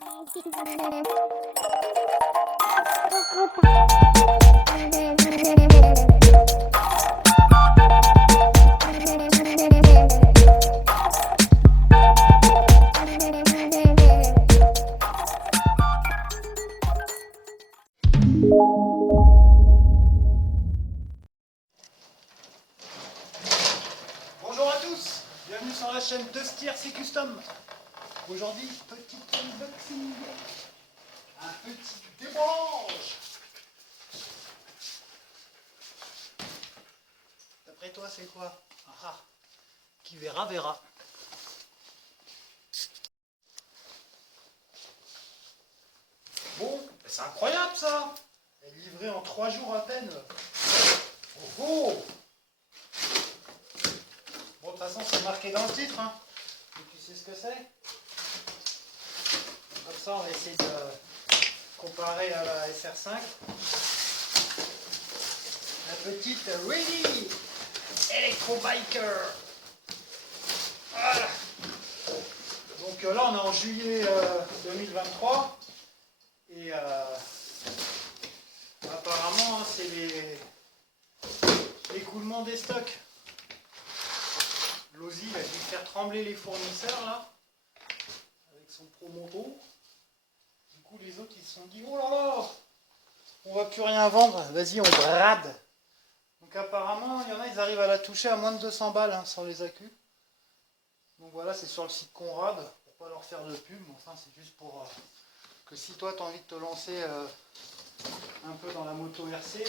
Bonjour à tous, bienvenue sur la chaîne de Stiercy Custom. Aujourd'hui, petit unboxing, un petit débranche. D'après toi, c'est quoi? Qui verra, verra. Bon, c'est incroyable ça. Elle est livrée en 3 jours à peine. Oh oh. Bon, de toute façon, c'est marqué dans le titre, hein. Et tu sais ce que c'est? Comme ça, on va essayer de comparer à la SR5. La petite Ready Electro Biker. Voilà. Donc là, on est en juillet 2023. Et apparemment, c'est l'écoulement des stocks. Lozi a dû faire trembler les fournisseurs là, avec son promoto. Du coup, les autres ils se sont dit oh là là, on va plus rien vendre, vas-y, on brade. Donc, apparemment, il y en a, ils arrivent à la toucher à moins de 200 balles hein, sans les accus. Donc, voilà, c'est sur le site Conrad, pour pas leur faire de pub, mais enfin, c'est juste pour que si toi tu as envie de te lancer un peu dans la moto RC,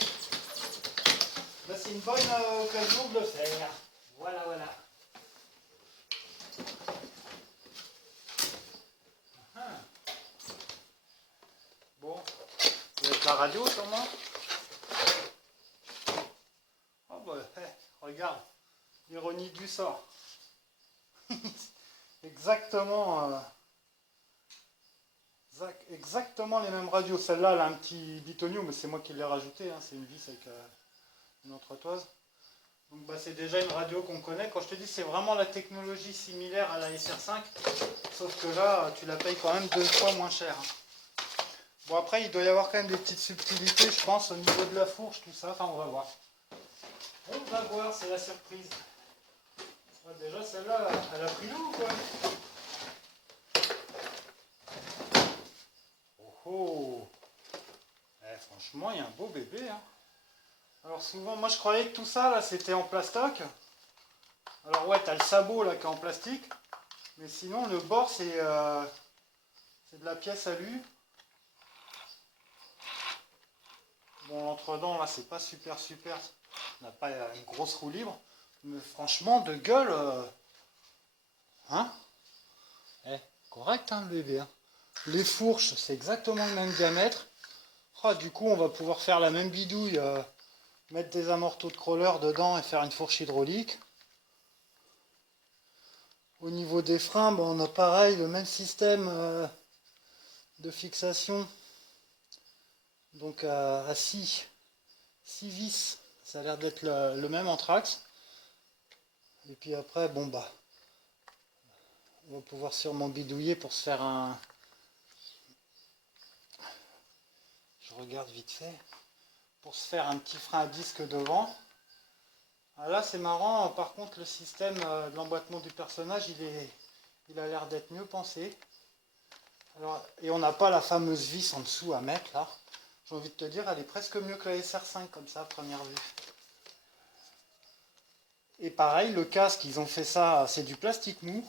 bah, c'est une bonne occasion de le faire. Voilà, voilà. Bon, ça va être la radio sûrement. Oh bah, regarde, l'ironie du sort. Exactement, exactement les mêmes radios. Celle-là, elle a un petit bitonio, mais c'est moi qui l'ai rajouté. Hein. C'est une vis avec une entretoise. Donc bah, c'est déjà une radio qu'on connaît. Quand je te dis c'est vraiment la technologie similaire à la SR5, sauf que là, tu la payes quand même 2 fois moins cher. Bon après, il doit y avoir quand même des petites subtilités, je pense, au niveau de la fourche, tout ça. Enfin, on va voir. On va voir, c'est la surprise. Ah, déjà, celle-là, elle a pris l'eau ou quoi? Oh oh. Franchement, il y a un beau bébé. Hein. Alors souvent, moi je croyais que tout ça, là, c'était en plastoc. Alors ouais, t'as le sabot, là, qui est en plastique. Mais sinon, le bord, c'est de la pièce alu. Bon, l'entre-dents, là, c'est pas super. On n'a pas une grosse roue libre. Mais franchement, de gueule... Hein? Correct, hein, le bébé. Hein. Les fourches, c'est exactement le même diamètre. Oh, du coup, on va pouvoir faire la même bidouille. Mettre des amortos de crawler dedans et faire une fourche hydraulique. Au niveau des freins, bon, on a pareil, le même système de fixation. Donc à 6 vis, ça a l'air d'être le même en trax. Et puis après, bon bah, on va pouvoir sûrement bidouiller pour se faire un... Je regarde vite fait. Pour se faire un petit frein à disque devant. Ah là c'est marrant, par contre le système de l'emboîtement du personnage, il a l'air d'être mieux pensé. Alors, et on n'a pas la fameuse vis en dessous à mettre là. J'ai envie de te dire, elle est presque mieux que la SR5 comme ça à première vue. Et pareil, le casque, ils ont fait ça, c'est du plastique mou.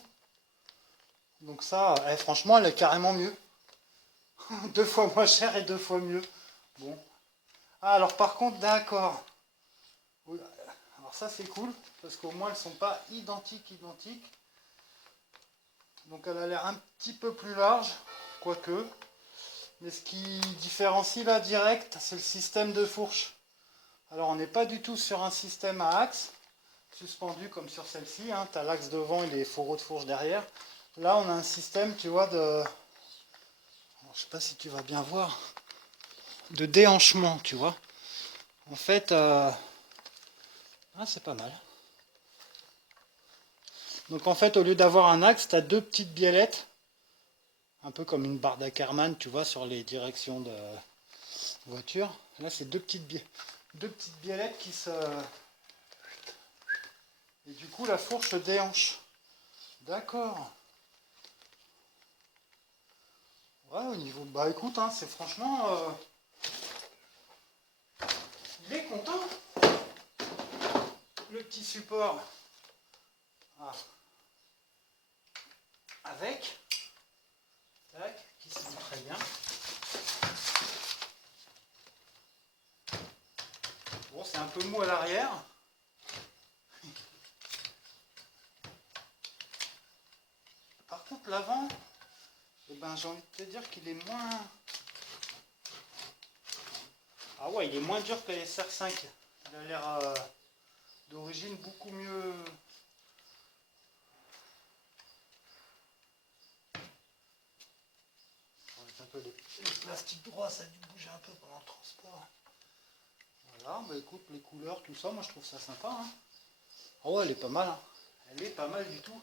Donc ça, franchement, elle est carrément mieux. 2 fois moins cher et 2 fois mieux. Bon. Ah, alors par contre, d'accord. Alors ça, c'est cool, parce qu'au moins, elles ne sont pas identiques. Donc elle a l'air un petit peu plus large, quoique. Mais ce qui différencie là direct, c'est le système de fourche. Alors on n'est pas du tout sur un système à axe, suspendu comme sur celle-ci. Hein. Tu as l'axe devant et les fourreaux de fourche derrière. Là on a un système, tu vois, de... Alors, je sais pas si tu vas bien voir. De déhanchement, tu vois. En fait, c'est pas mal. Donc en fait, au lieu d'avoir un axe, tu as 2 petites biellettes Un peu comme une barre d'Ackermann, tu vois, sur les directions de voiture. Là, c'est deux petites biellettes qui se... Et du coup, la fourche se déhanche. D'accord. Ouais, au niveau... Bah écoute, hein, c'est franchement... Il est content. Le petit support. Ah. Avec. Tac, qui se met très bien. Bon, c'est un peu mou à l'arrière. Par contre, l'avant, eh ben, j'ai envie de te dire qu'il est moins... Ah ouais, il est moins dur que les SR5. Il a l'air d'origine beaucoup mieux... Un peu les plastiques droits, ça a dû bouger un peu pendant le transport. Voilà, bah écoute, les couleurs, tout ça, moi je trouve ça sympa. Hein. Oh ouais, elle est pas mal. Hein. Elle est pas mal du tout.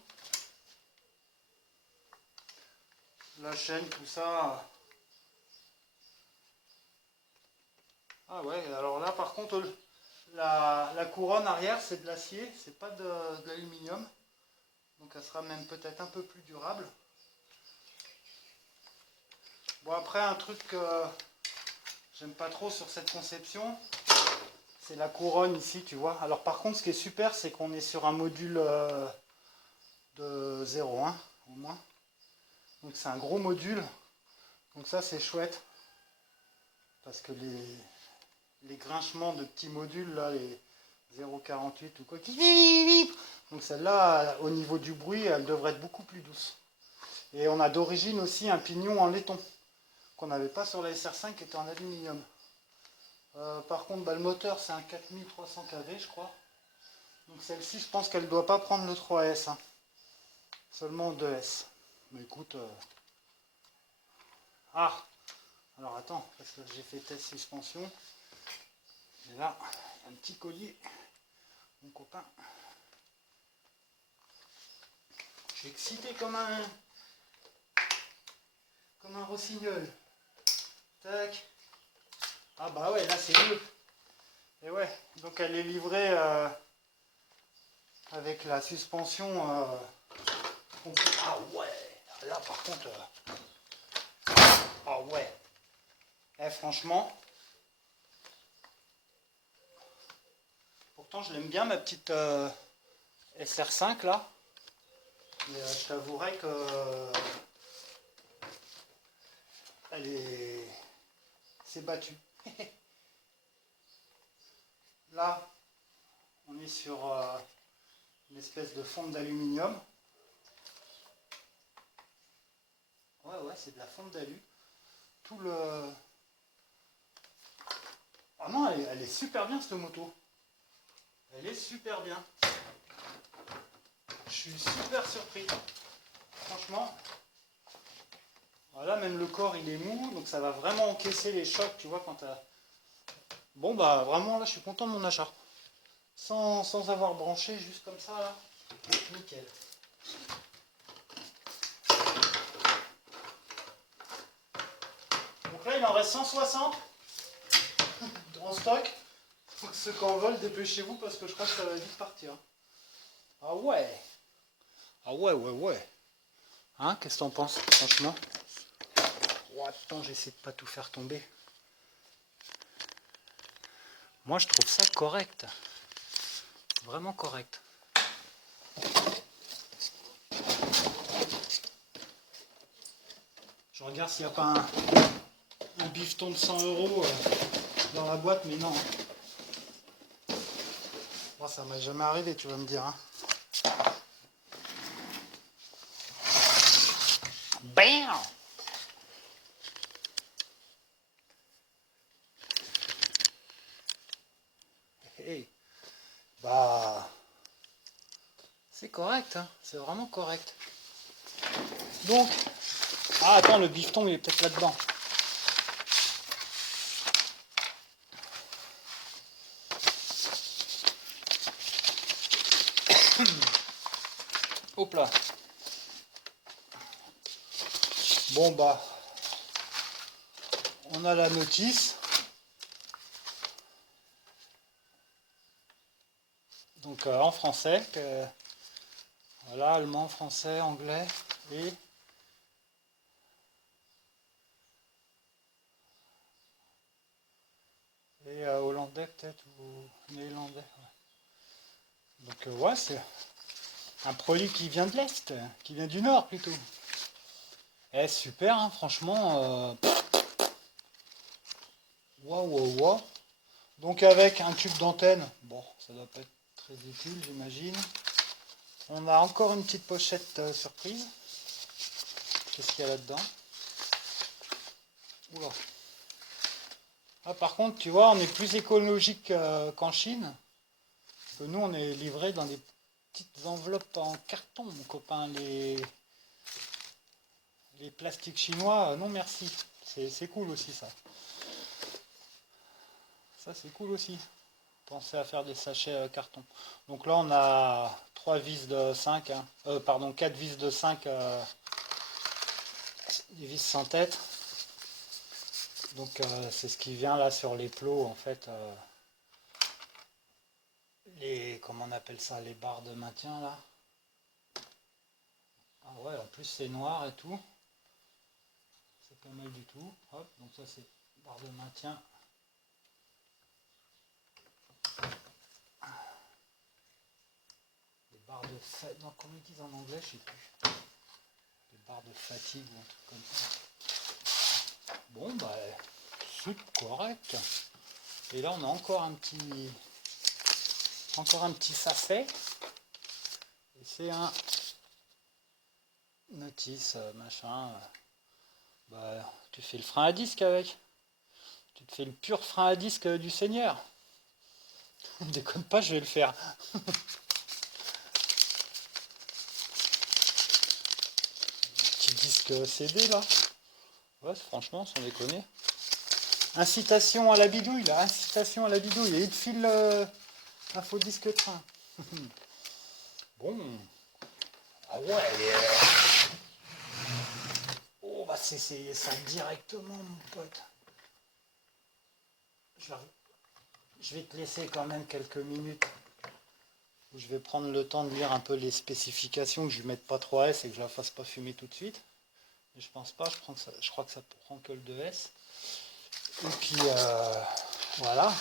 La chaîne, tout ça. Ah ouais, alors là par contre, la couronne arrière, c'est de l'acier, c'est pas de l'aluminium. Donc elle sera même peut-être un peu plus durable. Bon après, un truc que j'aime pas trop sur cette conception, c'est la couronne ici, tu vois. Alors par contre, ce qui est super, c'est qu'on est sur un module de 0,1 au moins. Donc c'est un gros module. Donc ça c'est chouette. Parce que les grinchements de petits modules, là, les 0,48 ou quoi, donc celle-là, au niveau du bruit, elle devrait être beaucoup plus douce. Et on a d'origine aussi un pignon en laiton, qu'on n'avait pas sur la SR5 qui était en aluminium. Par contre, bah, le moteur c'est un 4300 kV je crois. Donc celle-ci, je pense qu'elle ne doit pas prendre le 3S. Hein. Seulement 2S. Mais écoute... Ah, alors attends, parce que j'ai fait test suspension. Et là, il y a un petit collier. Mon copain. Je suis excité comme un rossignol. Tac. Ah bah ouais, là c'est mieux. Et ouais, donc elle est livrée avec la suspension. Ah ouais, là par contre. Ah ouais. Eh, franchement. Pourtant je l'aime bien ma petite SR5 là. Mais je t'avouerai que c'est battu. Là, on est sur une espèce de fonte d'aluminium. Ouais, c'est de la fonte d'alu. Tout le... Ah non, elle est super bien cette moto. Elle est super bien. Je suis super surpris. Franchement. Voilà, même le corps il est mou, donc ça va vraiment encaisser les chocs, tu vois, quand t'as... Bon bah vraiment là je suis content de mon achat. Sans avoir branché, juste comme ça là. Nickel. Donc là il en reste 160 en stock. Donc ceux qui en veulent, dépêchez-vous parce que je crois que ça va vite partir. Ah ouais. Ah ouais. Hein, qu'est-ce que t'en penses, franchement? Oh, attends, j'essaie de pas tout faire tomber. Moi, je trouve ça correct. Vraiment correct. Je regarde s'il n'y a pas un bifton de 100 € dans la boîte, mais non. Bon, ça m'est jamais arrivé, tu vas me dire. Hein. Bam! Hey. Bah, c'est correct, hein. C'est vraiment correct. Donc, ah attends, le bifton il est peut-être là-dedans. Hop là. Bon bah, on a la notice. Donc en français, voilà, allemand, français, anglais et hollandais peut-être ou néerlandais. Ouais. Donc ouais, c'est un produit qui vient de l'Est, qui vient du Nord plutôt. Eh super, hein, franchement. Waouh, waouh, waouh. Donc avec un tube d'antenne, bon, ça doit pas être très utile, j'imagine. On a encore une petite pochette surprise. Qu'est-ce qu'il y a là-dedans? Oula. Ah, par contre, tu vois, on est plus écologique qu'en Chine. Parce que nous, on est livré dans des petites enveloppes en carton, mon copain. Les plastiques chinois, non merci. C'est cool aussi, ça. Ça, c'est cool aussi. Penser à faire des sachets carton. Donc là, on a 3 vis de 5, hein. Pardon, 4 vis de 5, des vis sans tête. Donc c'est ce qui vient là sur les plots, en fait. Comment on appelle ça, les barres de maintien là. Ah ouais, en plus c'est noir et tout. C'est pas mal du tout. Hop, donc ça c'est barre de maintien. Les barres de fatigue. Non, comment ils disent en anglais, je sais plus. Les barres de fatigue ou un truc comme ça. Bon bah c'est correct. Et là on a encore un petit sachet. Et c'est un notice machin. Bah tu fais le frein à disque avec. Tu te fais le pur frein à disque du Seigneur. Déconne pas, je vais le faire. Petit disque CD là. Ouais, franchement, sans déconner. Incitation à la bidouille là, incitation à la bidouille. Et il te file un faux disque train. Bon. Ah ouais. Oh bah c'est ça directement mon pote. Je vais te laisser quand même quelques minutes. Je vais prendre le temps de lire un peu les spécifications, que je ne mette pas 3S et que je la fasse pas fumer tout de suite. Mais je pense pas, je crois que ça prend que le 2S. Et puis voilà.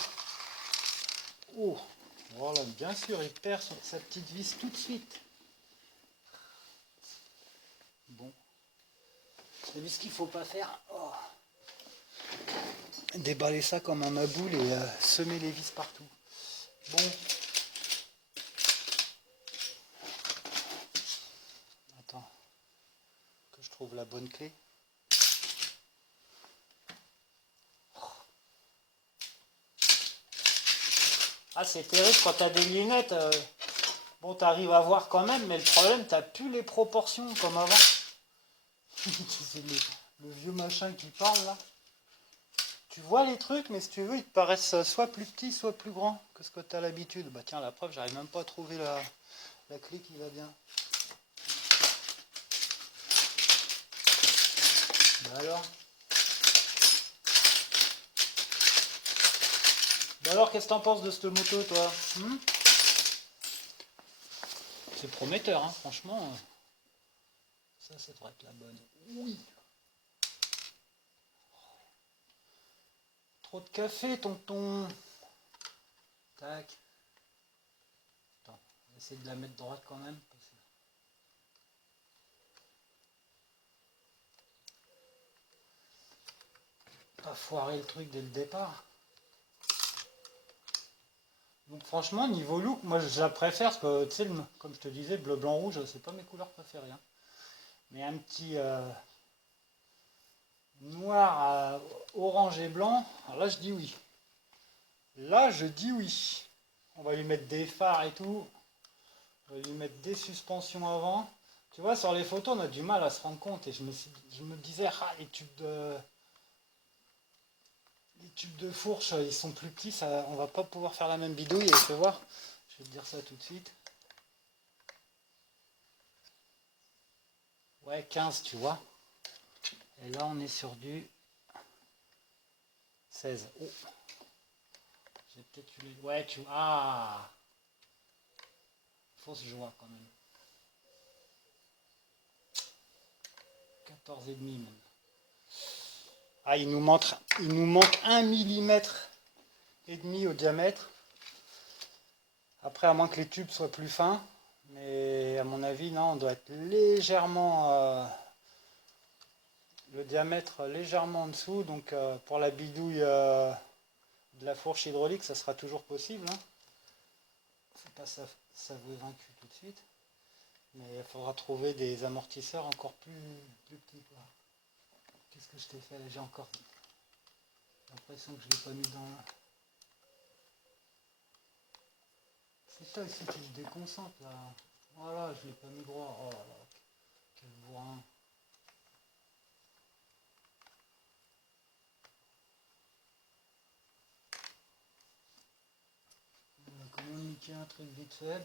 Oh, voilà, bien sûr, il perd sa petite vis tout de suite. Bon. Vous savez ce qu'il faut pas faire? Oh. Déballer ça comme un maboule et semer les vis partout. Bon. Attends. Que je trouve la bonne clé. Ah, c'est terrible quand tu as des lunettes. Bon, tu arrives à voir quand même, mais le problème, tu n'as plus les proportions comme avant. C'est le vieux machin qui parle là. Tu vois les trucs, mais si tu veux, ils te paraissent soit plus petits, soit plus grands que ce que tu as l'habitude. Bah tiens, la preuve, j'arrive même pas à trouver la clé qui va bien. Bah alors qu'est-ce que t'en penses de cette moto, toi? C'est prometteur, hein, franchement. Ça devrait être la bonne. Oui. Trop de café, tonton. Tac. Attends, on va essayer de la mettre droite quand même. Pas foirer le truc dès le départ. Donc franchement, niveau look, moi je la préfère parce que, tu sais, comme je te disais, bleu, blanc, rouge, c'est pas mes couleurs préférées. Hein. Mais un petit noir, orange et blanc, alors là je dis oui. Là je dis oui. On va lui mettre des phares et tout. On va lui mettre des suspensions avant. Tu vois, sur les photos, on a du mal à se rendre compte. Et je me disais, ah, les tubes de fourche, ils sont plus petits, ça, on va pas pouvoir faire la même bidouille. Et tu vas voir, je vais te dire ça tout de suite. Ouais, 15, tu vois. Et là on est sur du 16. Oh. J'ai peut-être eu les... Ouais, tu... Ah, fausse joie quand même. 14,5 même. Ah, il nous manque 1 millimètre et demi au diamètre. Après, à moins que les tubes soient plus fins. Mais à mon avis, non, on doit être légèrement... le diamètre légèrement en dessous. Donc pour la bidouille de la fourche hydraulique, ça sera toujours possible. Hein. Faut pas s'avouer vaincu tout de suite. Mais il faudra trouver des amortisseurs encore plus petits. Qu'est-ce que je t'ai fait? J'ai encore l'impression que je ne l'ai pas mis dans... C'est toi ici qui me déconcentre là. Voilà, je ne l'ai pas mis droit. Oh là là, quel bourrin. Comment niquer un truc vite fait,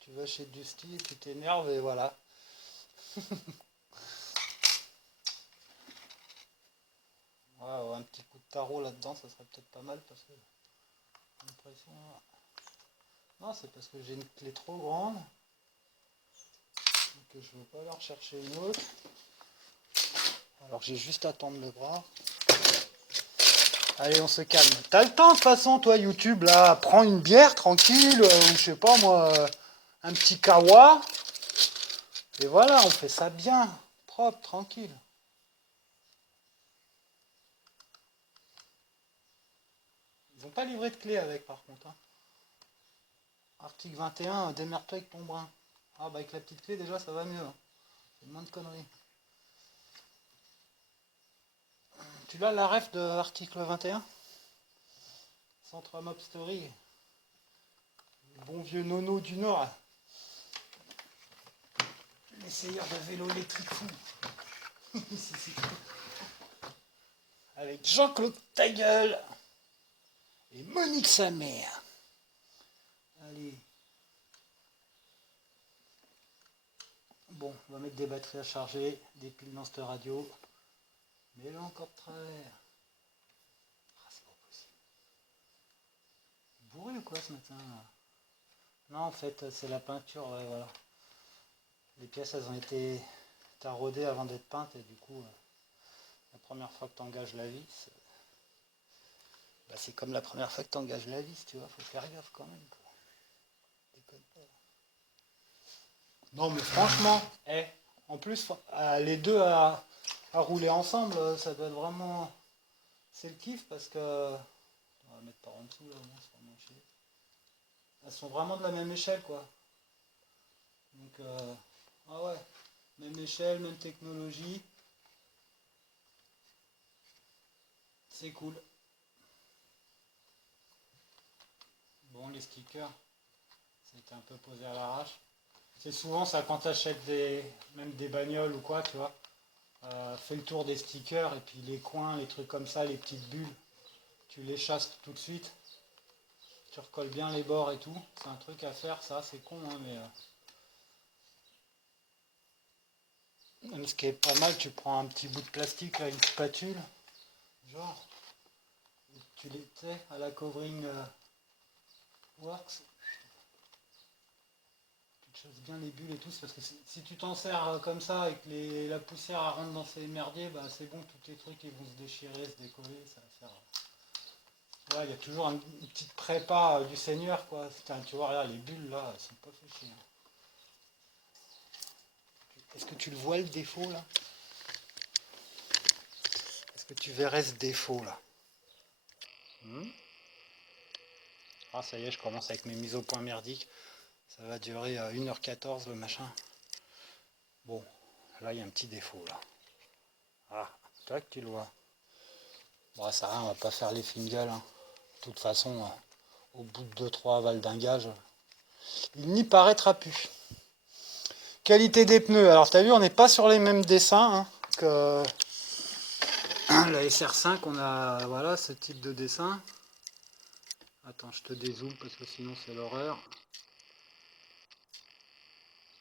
tu vas chez Dusty et tu t'énerves et voilà. Ouais, un petit coup de tarot là-dedans, ça serait peut-être pas mal parce que j'ai l'impression... Non, c'est parce que j'ai une clé trop grande et que je veux pas leur chercher une autre. Alors j'ai juste à tendre le bras. Allez, on se calme. T'as le temps de toute façon, toi, YouTube, là, prends une bière tranquille, ou je sais pas moi, un petit kawa. Et voilà, on fait ça bien, propre, tranquille. Ils n'ont pas livré de clé avec, par contre. Hein. Article 21, démerde-toi avec ton brin. Ah bah avec la petite clé, déjà, ça va mieux. Hein. C'est moins de conneries. Tu l'as la ref de l'article 21 Centre Mob Story. Le bon vieux Nono du Nord. L'essayeur de vélo électrique fou. Avec Jean-Claude Tailleul et Monique sa mère. Allez. Bon, on va mettre des batteries à charger, des piles dans cette radio. Mais là encore de travers. Ah, c'est pas possible. Bourré ou quoi ce matin là? Non, en fait, c'est la peinture, ouais, voilà. Les pièces, elles ont été taraudées avant d'être peintes et du coup, la première fois que tu engages la vis, bah, c'est comme la première fois que tu engages la vis, tu vois, faut faire gaffe quand même. Quoi. Déconne pas. Non, mais franchement, en plus, les deux à rouler ensemble, ça doit être vraiment... C'est le kiff parce que... On va mettre par en dessous, là, au moins, c'est vraiment chier. Elles sont vraiment de la même échelle, quoi. Donc, ah ouais, même échelle, même technologie. C'est cool. Bon, les stickers, c'était un peu posé à l'arrache. C'est souvent ça quand tu achètes même des bagnoles ou quoi, tu vois. Fais le tour des stickers et puis les coins, les trucs comme ça, les petites bulles, tu les chasses tout de suite. Tu recolles bien les bords et tout. C'est un truc à faire, ça, c'est con, hein, mais... Même ce qui est pas mal, tu prends un petit bout de plastique, là, une spatule, genre, et tu les sais, à la covering works, tu chasses bien les bulles et tout, parce que si tu t'en sers comme ça et que la poussière rentre dans ces merdiers, bah c'est bon, tous les trucs ils vont se déchirer, se décoller, ça va faire... Ouais, il y a toujours une petite prépa du seigneur, quoi. Putain, tu vois, regarde, les bulles, là, elles sont pas fait chier. Est-ce que tu le vois, le défaut, là? Est-ce que tu verrais ce défaut, là? Ah, ça y est, je commence avec mes mises au point merdiques. Ça va durer 1h14, le machin. Bon, là, il y a un petit défaut, là. Ah, toi que tu le vois. Bon, ça va, on va pas faire les fingales. Hein. De toute façon, au bout de 2-3 valdingages, il n'y paraîtra plus. Qualité des pneus. Alors, tu as vu, on n'est pas sur les mêmes dessins hein, que la SR5. On a voilà, ce type de dessin. Attends, je te dézoome parce que sinon c'est l'horreur.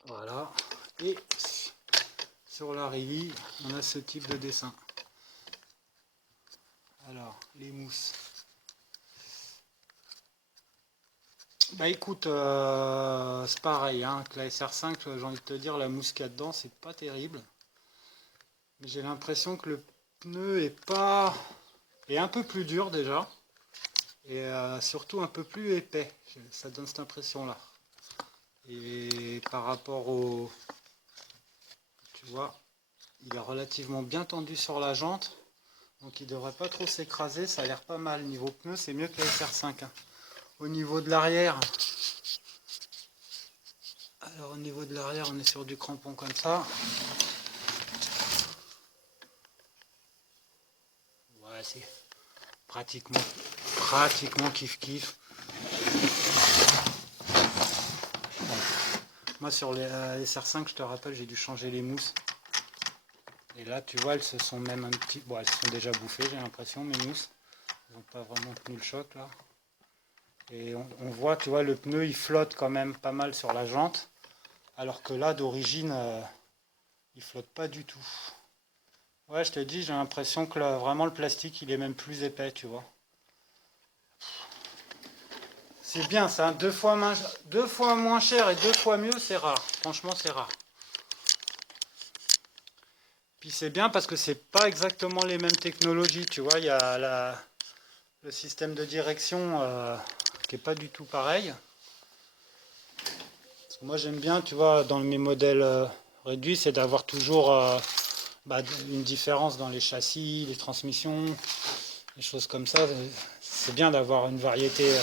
Voilà. Et sur la rayée, on a ce type de dessin. Alors, les mousses. Bah écoute, c'est pareil, hein, que la SR5, j'ai envie de te dire, la mousse qu'il y a dedans, c'est pas terrible. Mais j'ai l'impression que le pneu est un peu plus dur déjà. Et surtout un peu plus épais. Ça donne cette impression-là. Et par rapport au... Tu vois, il est relativement bien tendu sur la jante. Donc il ne devrait pas trop s'écraser. Ça a l'air pas mal. Niveau pneu, c'est mieux que la SR5. Hein. Au niveau de l'arrière... Alors au niveau de l'arrière, on est sur du crampon comme ça. Ouais, c'est pratiquement kiff-kiff. Moi sur les SR5, je te rappelle, j'ai dû changer les mousses. Et là, tu vois, elles se sont même un petit... Bon, elles se sont déjà bouffées, j'ai l'impression, mes mousses. Elles n'ont pas vraiment tenu le choc, là. Et on voit, tu vois, le pneu, il flotte quand même pas mal sur la jante. Alors que là, d'origine, il flotte pas du tout. Ouais, je te dis, j'ai l'impression que là, vraiment, le plastique, il est même plus épais, tu vois. C'est bien, ça. Deux fois moins cher et 2 fois mieux, c'est rare. Franchement, c'est rare. Puis c'est bien parce que c'est pas exactement les mêmes technologies, tu vois. Il y a le système de direction qui est pas du tout pareil. Parce que moi j'aime bien, tu vois, dans mes modèles réduits, c'est d'avoir toujours une différence dans les châssis, les transmissions, des choses comme ça. C'est bien d'avoir une variété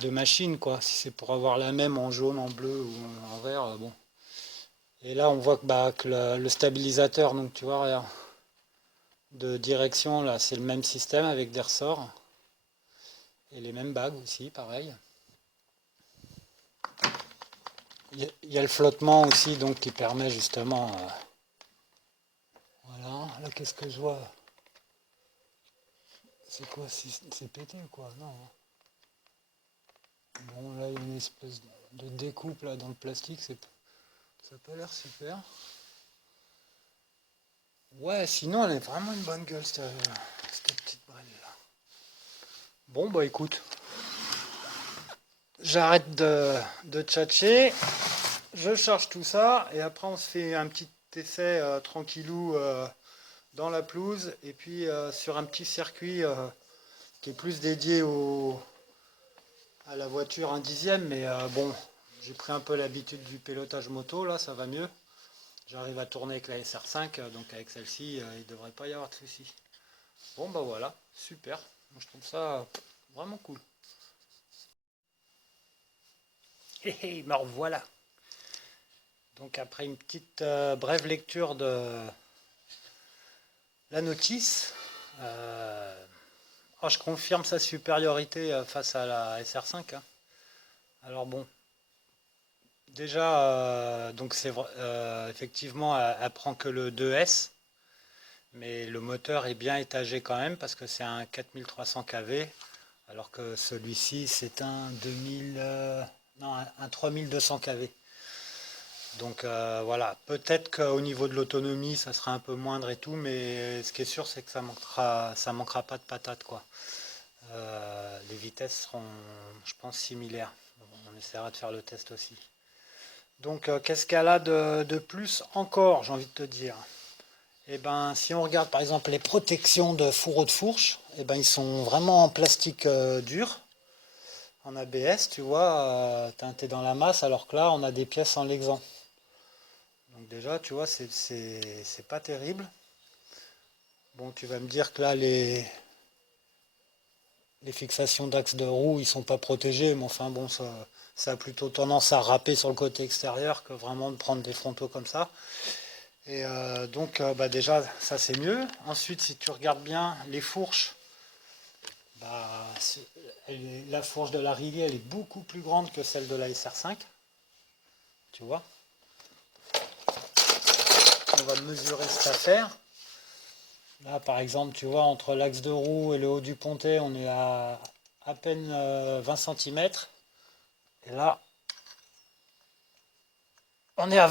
de machines, quoi. Si c'est pour avoir la même en jaune, en bleu ou en vert, bon. Et là on voit que le stabilisateur, donc tu vois, regarde, de direction, là c'est le même système avec des ressorts. Et les mêmes bagues aussi, pareil. Il y a le flottement aussi, donc qui permet justement... voilà, là qu'est-ce que je vois? C'est quoi? C'est pété ou quoi? Non. Bon, là il y a une espèce de découpe là dans le plastique, ça n'a pas l'air super. Ouais, sinon elle est vraiment une bonne gueule cette petite brêle là. Bon bah écoute, j'arrête de tchatcher, je charge tout ça et après on se fait un petit essai tranquillou dans la pelouse et puis sur un petit circuit qui est plus dédié à la voiture 1/10, mais bon, j'ai pris un peu l'habitude du pilotage moto, là ça va mieux. J'arrive à tourner avec la SR5, donc avec celle-ci, il ne devrait pas y avoir de soucis. Bon bah voilà, super, moi, je trouve ça vraiment cool. Hé hé, me revoilà. Donc après une petite brève lecture de la notice, je confirme sa supériorité face à la SR5. Hein. Alors bon, déjà, donc c'est effectivement, elle prend que le 2S, mais le moteur est bien étagé quand même parce que c'est un 4300 kV, alors que celui-ci c'est un 2000, non, un 3200 kV. Donc voilà, peut-être qu'au niveau de l'autonomie, ça sera un peu moindre et tout, mais ce qui est sûr, c'est que ça manquera pas de patates, quoi. Les vitesses seront, je pense, similaires. On essaiera de faire le test aussi. Donc, qu'est-ce qu'elle a de plus encore, j'ai envie de te dire? Eh ben, si on regarde par exemple les protections de fourreau de fourche, eh ben, ils sont vraiment en plastique dur, en ABS, tu vois, teinté dans la masse, alors que là, on a des pièces en lexan. Donc déjà, tu vois, c'est pas terrible. Bon, tu vas me dire que là, les fixations d'axe de roue, ils sont pas protégés, mais enfin bon, ça a plutôt tendance à râper sur le côté extérieur que vraiment de prendre des frontaux comme ça. Et donc, bah déjà, ça c'est mieux. Ensuite, si tu regardes bien les fourches, bah, la fourche de la Riley, elle est beaucoup plus grande que celle de la SR5. Tu vois? On va mesurer cette affaire. Là, par exemple, tu vois, entre l'axe de roue et le haut du pontet, on est à peine 20 cm. Et là, on est à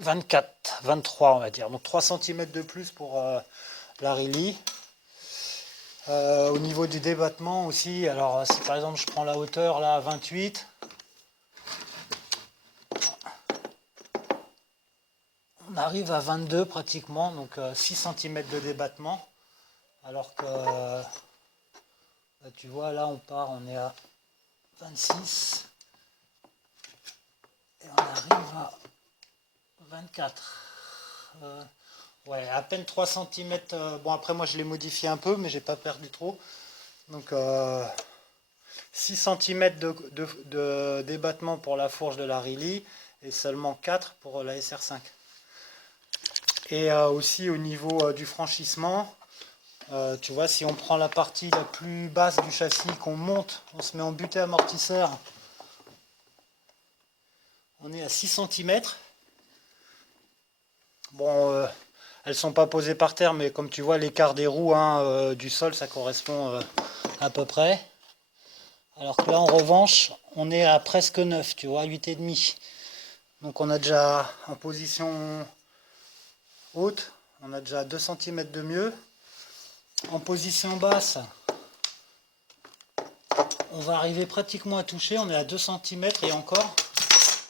24, 23 on va dire. Donc 3 cm de plus pour la Riley. Au niveau du débattement aussi, alors si par exemple je prends la hauteur là à 28, on arrive à 22 pratiquement, donc 6 cm de débattement, alors que là, tu vois là on est à 26 et on arrive à 24. Ouais, à peine 3 cm. Bon, après, moi, je l'ai modifié un peu, mais j'ai pas perdu trop. Donc, 6 cm de débattement pour la fourche de la Riley et seulement 4 pour la SR5. Et aussi, au niveau du franchissement, tu vois, si on prend la partie la plus basse du châssis, qu'on monte, on se met en butée amortisseur, on est à 6 cm. Bon, elles sont pas posées par terre, mais comme tu vois, l'écart des roues du sol, ça correspond à peu près. Alors que là, en revanche, on est à presque 9, tu vois, 8,5. Donc on a déjà en position haute, on a déjà 2 cm de mieux. En position basse, on va arriver pratiquement à toucher, on est à 2 cm et encore.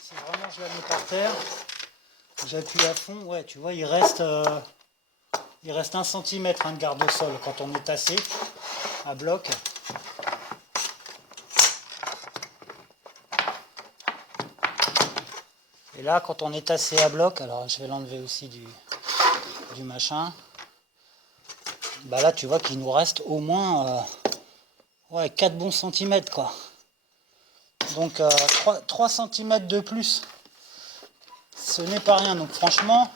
Si vraiment je la mets par terre, j'appuie à fond, ouais, tu vois, il reste 1 cm de garde au sol quand on est tassé à bloc. Et là, quand on est tassé à bloc, alors je vais l'enlever aussi du machin, bah là tu vois qu'il nous reste au moins ouais, 4 bons centimètres quoi. Donc 3 cm de plus, ce n'est pas rien. Donc franchement,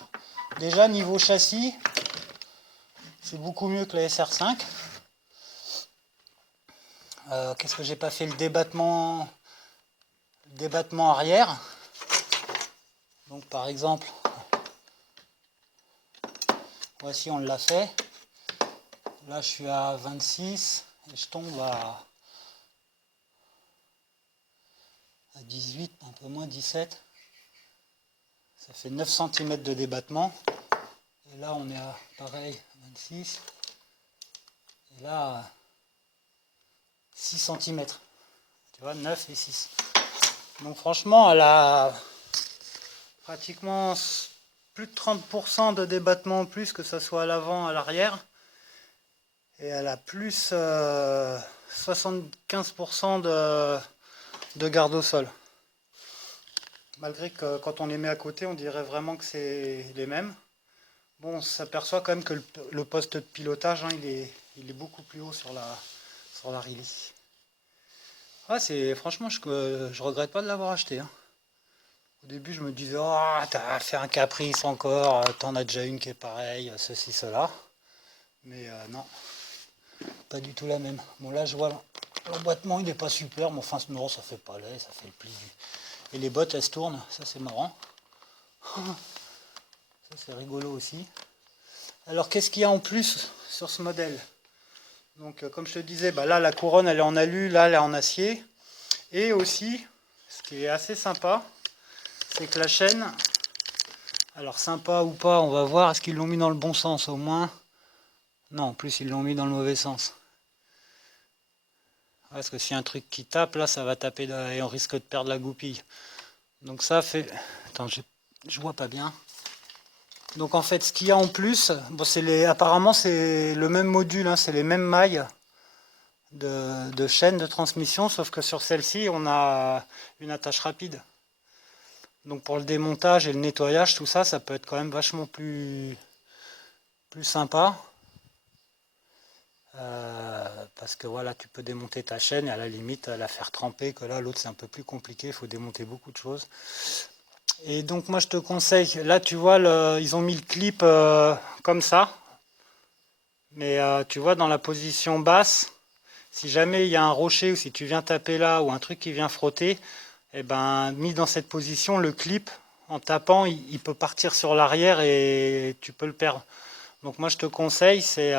déjà niveau châssis, c'est beaucoup mieux que la SR5. Qu'est-ce que j'ai pas fait? Le débattement arrière. Donc par exemple, voici on l'a fait. Là je suis à 26 et je tombe à 18, un peu moins 17. Ça fait 9 cm de débattement. Et là on est à pareil 26. Et là 6 cm. Tu vois, 9 et 6. Donc franchement, elle a pratiquement plus de 30% de débattement en plus, que ce soit à l'avant, à l'arrière. Et elle a plus 75% de garde au sol. Malgré que quand on les met à côté, on dirait vraiment que c'est les mêmes. Bon, on s'aperçoit quand même que le poste de pilotage, il est beaucoup plus haut sur la Riley. Ah, franchement, je regrette pas de l'avoir acheté. Hein. Au début, je me disais, oh, t'as fait un caprice encore, t'en as déjà une qui est pareille, ceci, cela. Mais non, pas du tout la même. Bon, là, je vois l'emboîtement, il n'est pas super, mais enfin, non, ça fait pas laid, ça fait le pli. Et les bottes, elles se tournent, ça c'est marrant. Ça, c'est rigolo aussi. Alors, qu'est-ce qu'il y a en plus sur ce modèle? Donc, comme je te disais, bah, là, la couronne, elle est en alu, là, elle est en acier. Et aussi, ce qui est assez sympa, c'est que la chaîne, alors sympa ou pas, on va voir, est-ce qu'ils l'ont mis dans le bon sens au moins? Non, en plus ils l'ont mis dans le mauvais sens. Parce que s'il y a un truc qui tape, là ça va taper et on risque de perdre la goupille. Donc ça fait... Attends, je vois pas bien. Donc en fait, ce qu'il y a en plus, bon, apparemment c'est le même module, hein, c'est les mêmes mailles de chaîne de transmission, sauf que sur celle-ci, on a une attache rapide. Donc pour le démontage et le nettoyage, tout ça, ça peut être quand même vachement plus sympa. Parce que voilà, tu peux démonter ta chaîne et à la limite la faire tremper, que là l'autre c'est un peu plus compliqué, il faut démonter beaucoup de choses. Et donc moi je te conseille, là tu vois, ils ont mis le clip comme ça, mais tu vois dans la position basse, si jamais il y a un rocher ou si tu viens taper là ou un truc qui vient frotter, et ben mis dans cette position, le clip en tapant il peut partir sur l'arrière et tu peux le perdre. Donc moi je te conseille, c'est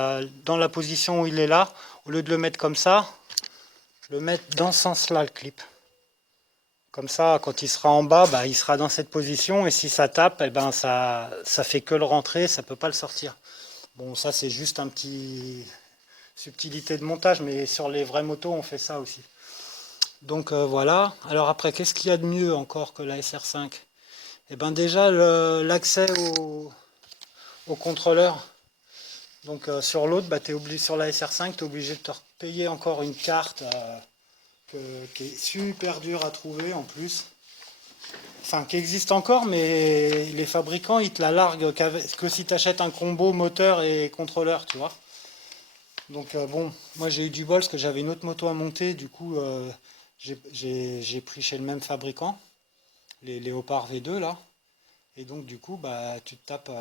dans la position où il est là, au lieu de le mettre comme ça, le mettre dans ce sens là le clip. Comme ça, quand il sera en bas, bah, il sera dans cette position. Et si ça tape, eh ben, ça fait que le rentrer, ça peut pas le sortir. Bon, ça c'est juste un petit subtilité de montage, mais sur les vraies motos, on fait ça aussi. Donc voilà. Alors après, qu'est-ce qu'il y a de mieux encore que la SR5? Eh ben déjà, l'accès au contrôleur. Donc sur l'autre, bah, sur la SR5, tu es obligé de te payer encore une carte qui est super dure à trouver en plus. Enfin, qui existe encore, mais les fabricants, ils te la larguent que si tu achètes un combo moteur et contrôleur, tu vois. Donc bon, moi j'ai eu du bol parce que j'avais une autre moto à monter, du coup j'ai pris chez le même fabricant, les Léopard V2 là. Et donc du coup, bah, tu te tapes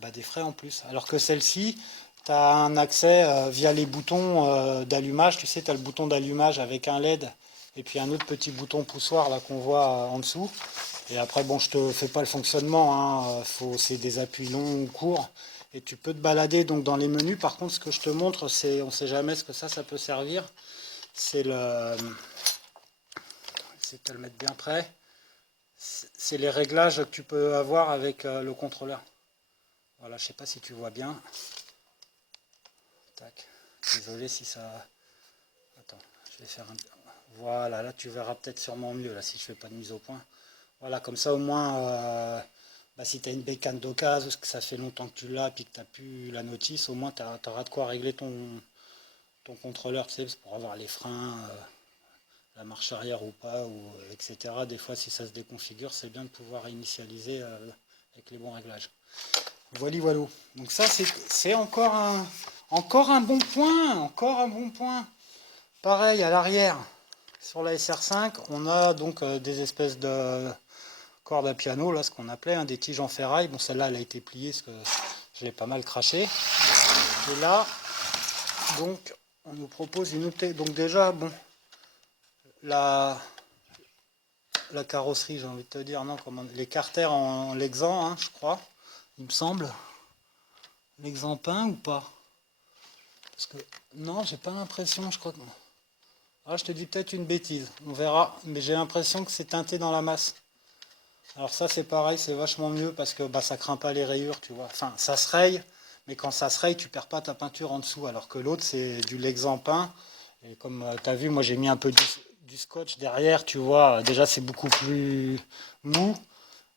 bah, des frais en plus. Alors que celle-ci, tu as un accès via les boutons d'allumage. Tu sais, tu as le bouton d'allumage avec un LED et puis un autre petit bouton poussoir là qu'on voit en dessous. Et après, bon, je te fais pas le fonctionnement, hein, c'est des appuis longs ou courts. Et tu peux te balader donc dans les menus. Par contre, ce que je te montre, c'est, on sait jamais ce que ça peut servir. C'est c'est de le mettre bien près. C'est les réglages que tu peux avoir avec le contrôleur. Voilà, je sais pas si tu vois bien. Tac. Désolé si ça... Attends, je vais faire un... Voilà, là tu verras peut-être sûrement mieux là si je fais pas de mise au point. Voilà, comme ça au moins, bah, si tu as une bécane d'occasion, parce que ça fait longtemps que tu l'as, puis que tu n'as plus la notice, au moins tu auras de quoi régler ton contrôleur, tu sais, pour avoir les freins, la marche arrière ou pas, etc. Des fois, si ça se déconfigure, c'est bien de pouvoir initialiser avec les bons réglages. Voilà, voilà. Donc ça, c'est encore un bon point, encore un bon point. Pareil, à l'arrière, sur la SR5, on a donc des espèces de cordes à piano, là, ce qu'on appelait, hein, des tiges en ferraille. Bon, celle-là, elle a été pliée, parce que je l'ai pas mal craché. Et là, donc, on nous propose une autre... Donc déjà, bon, la carrosserie, j'ai envie de te dire, non, les carters en Lexan, hein, je crois, il me semble. L'exempin ou pas? Parce que, non, j'ai pas l'impression, je crois que... Ah, je te dis peut-être une bêtise, on verra, mais j'ai l'impression que c'est teinté dans la masse. Alors ça c'est pareil, c'est vachement mieux parce que bah, ça craint pas les rayures, tu vois. Enfin, ça se raye, mais quand ça se raye, tu perds pas ta peinture en dessous, alors que l'autre c'est du Lexan peint. Et comme tu as vu, moi j'ai mis un peu du scotch derrière, tu vois, déjà c'est beaucoup plus mou,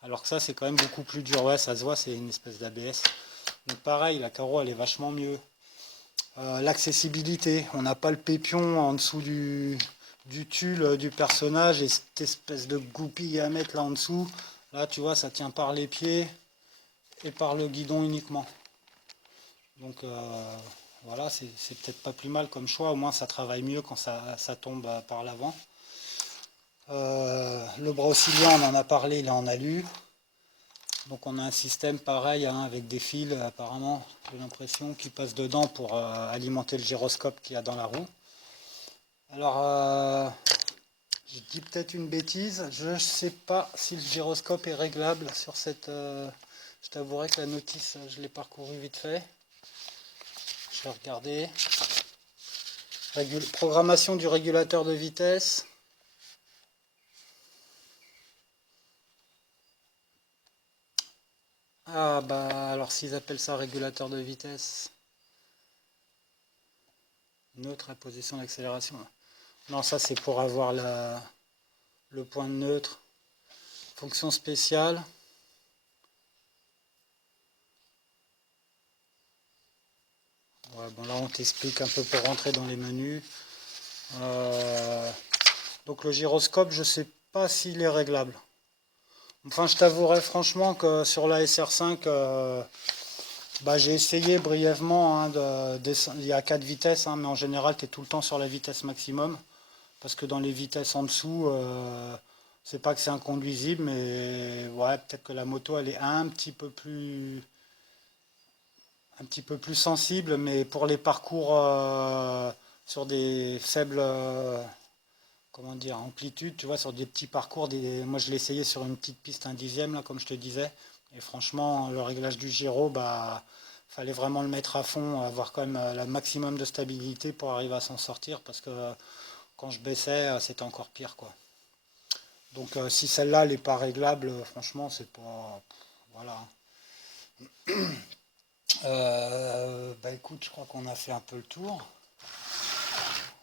alors que ça c'est quand même beaucoup plus dur. Ouais, ça se voit, c'est une espèce d'ABS. Donc pareil, la carreau elle est vachement mieux. L'accessibilité, on n'a pas le pépion en dessous du tulle du personnage et cette espèce de goupille à mettre là en dessous. Là, tu vois, ça tient par les pieds et par le guidon uniquement. Donc voilà, c'est peut-être pas plus mal comme choix, au moins ça travaille mieux quand ça tombe par l'avant. Le bras oscillant, on en a parlé, il est en alu. Donc on a un système pareil, hein, avec des fils apparemment, j'ai l'impression, qui passent dedans pour alimenter le gyroscope qu'il y a dans la roue. Alors, je dis peut-être une bêtise, je ne sais pas si le gyroscope est réglable sur cette... je t'avouerai que la notice, je l'ai parcouru vite fait. Je vais regarder. Programmation du régulateur de vitesse. Ah bah alors s'ils appellent ça régulateur de vitesse, neutre à position d'accélération. Non, ça c'est pour avoir le point de neutre. Fonction spéciale. Ouais, bon là on t'explique un peu pour rentrer dans les menus. Donc le gyroscope, je sais pas s'il est réglable. Enfin, je t'avouerai franchement que sur la SR5, bah, j'ai essayé brièvement, hein, il y a 4 vitesses, hein, mais en général, tu es tout le temps sur la vitesse maximum. Parce que dans les vitesses en dessous, c'est pas que c'est inconduisible, mais ouais, peut-être que la moto, elle est un petit peu plus sensible, mais pour les parcours sur des faibles comment dire, amplitudes, tu vois, sur des petits parcours, moi je l'ai essayé sur une petite piste 1/10, là, comme je te disais, et franchement, le réglage du gyro, bah, fallait vraiment le mettre à fond, avoir quand même le maximum de stabilité pour arriver à s'en sortir, parce que quand je baissais, c'était encore pire, quoi. Donc si celle-là n'est pas réglable, franchement, c'est pas... Voilà. Bah écoute, je crois qu'on a fait un peu le tour.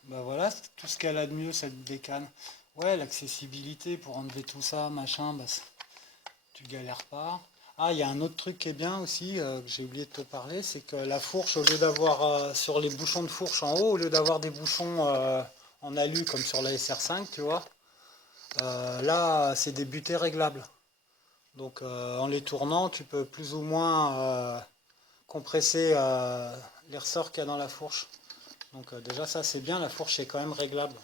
Bah voilà, c'est tout ce qu'elle a de mieux cette bécane. Ouais, l'accessibilité pour enlever tout ça, machin, bah, tu galères pas. Ah, il y a un autre truc qui est bien aussi, que j'ai oublié de te parler, c'est que la fourche, au lieu d'avoir sur les bouchons de fourche en haut, au lieu d'avoir des bouchons en alu comme sur la SR5, tu vois, là c'est des butées réglables. Donc en les tournant, tu peux plus ou moins compresser les ressorts qu'il y a dans la fourche. Donc déjà ça c'est bien, la fourche est quand même réglable.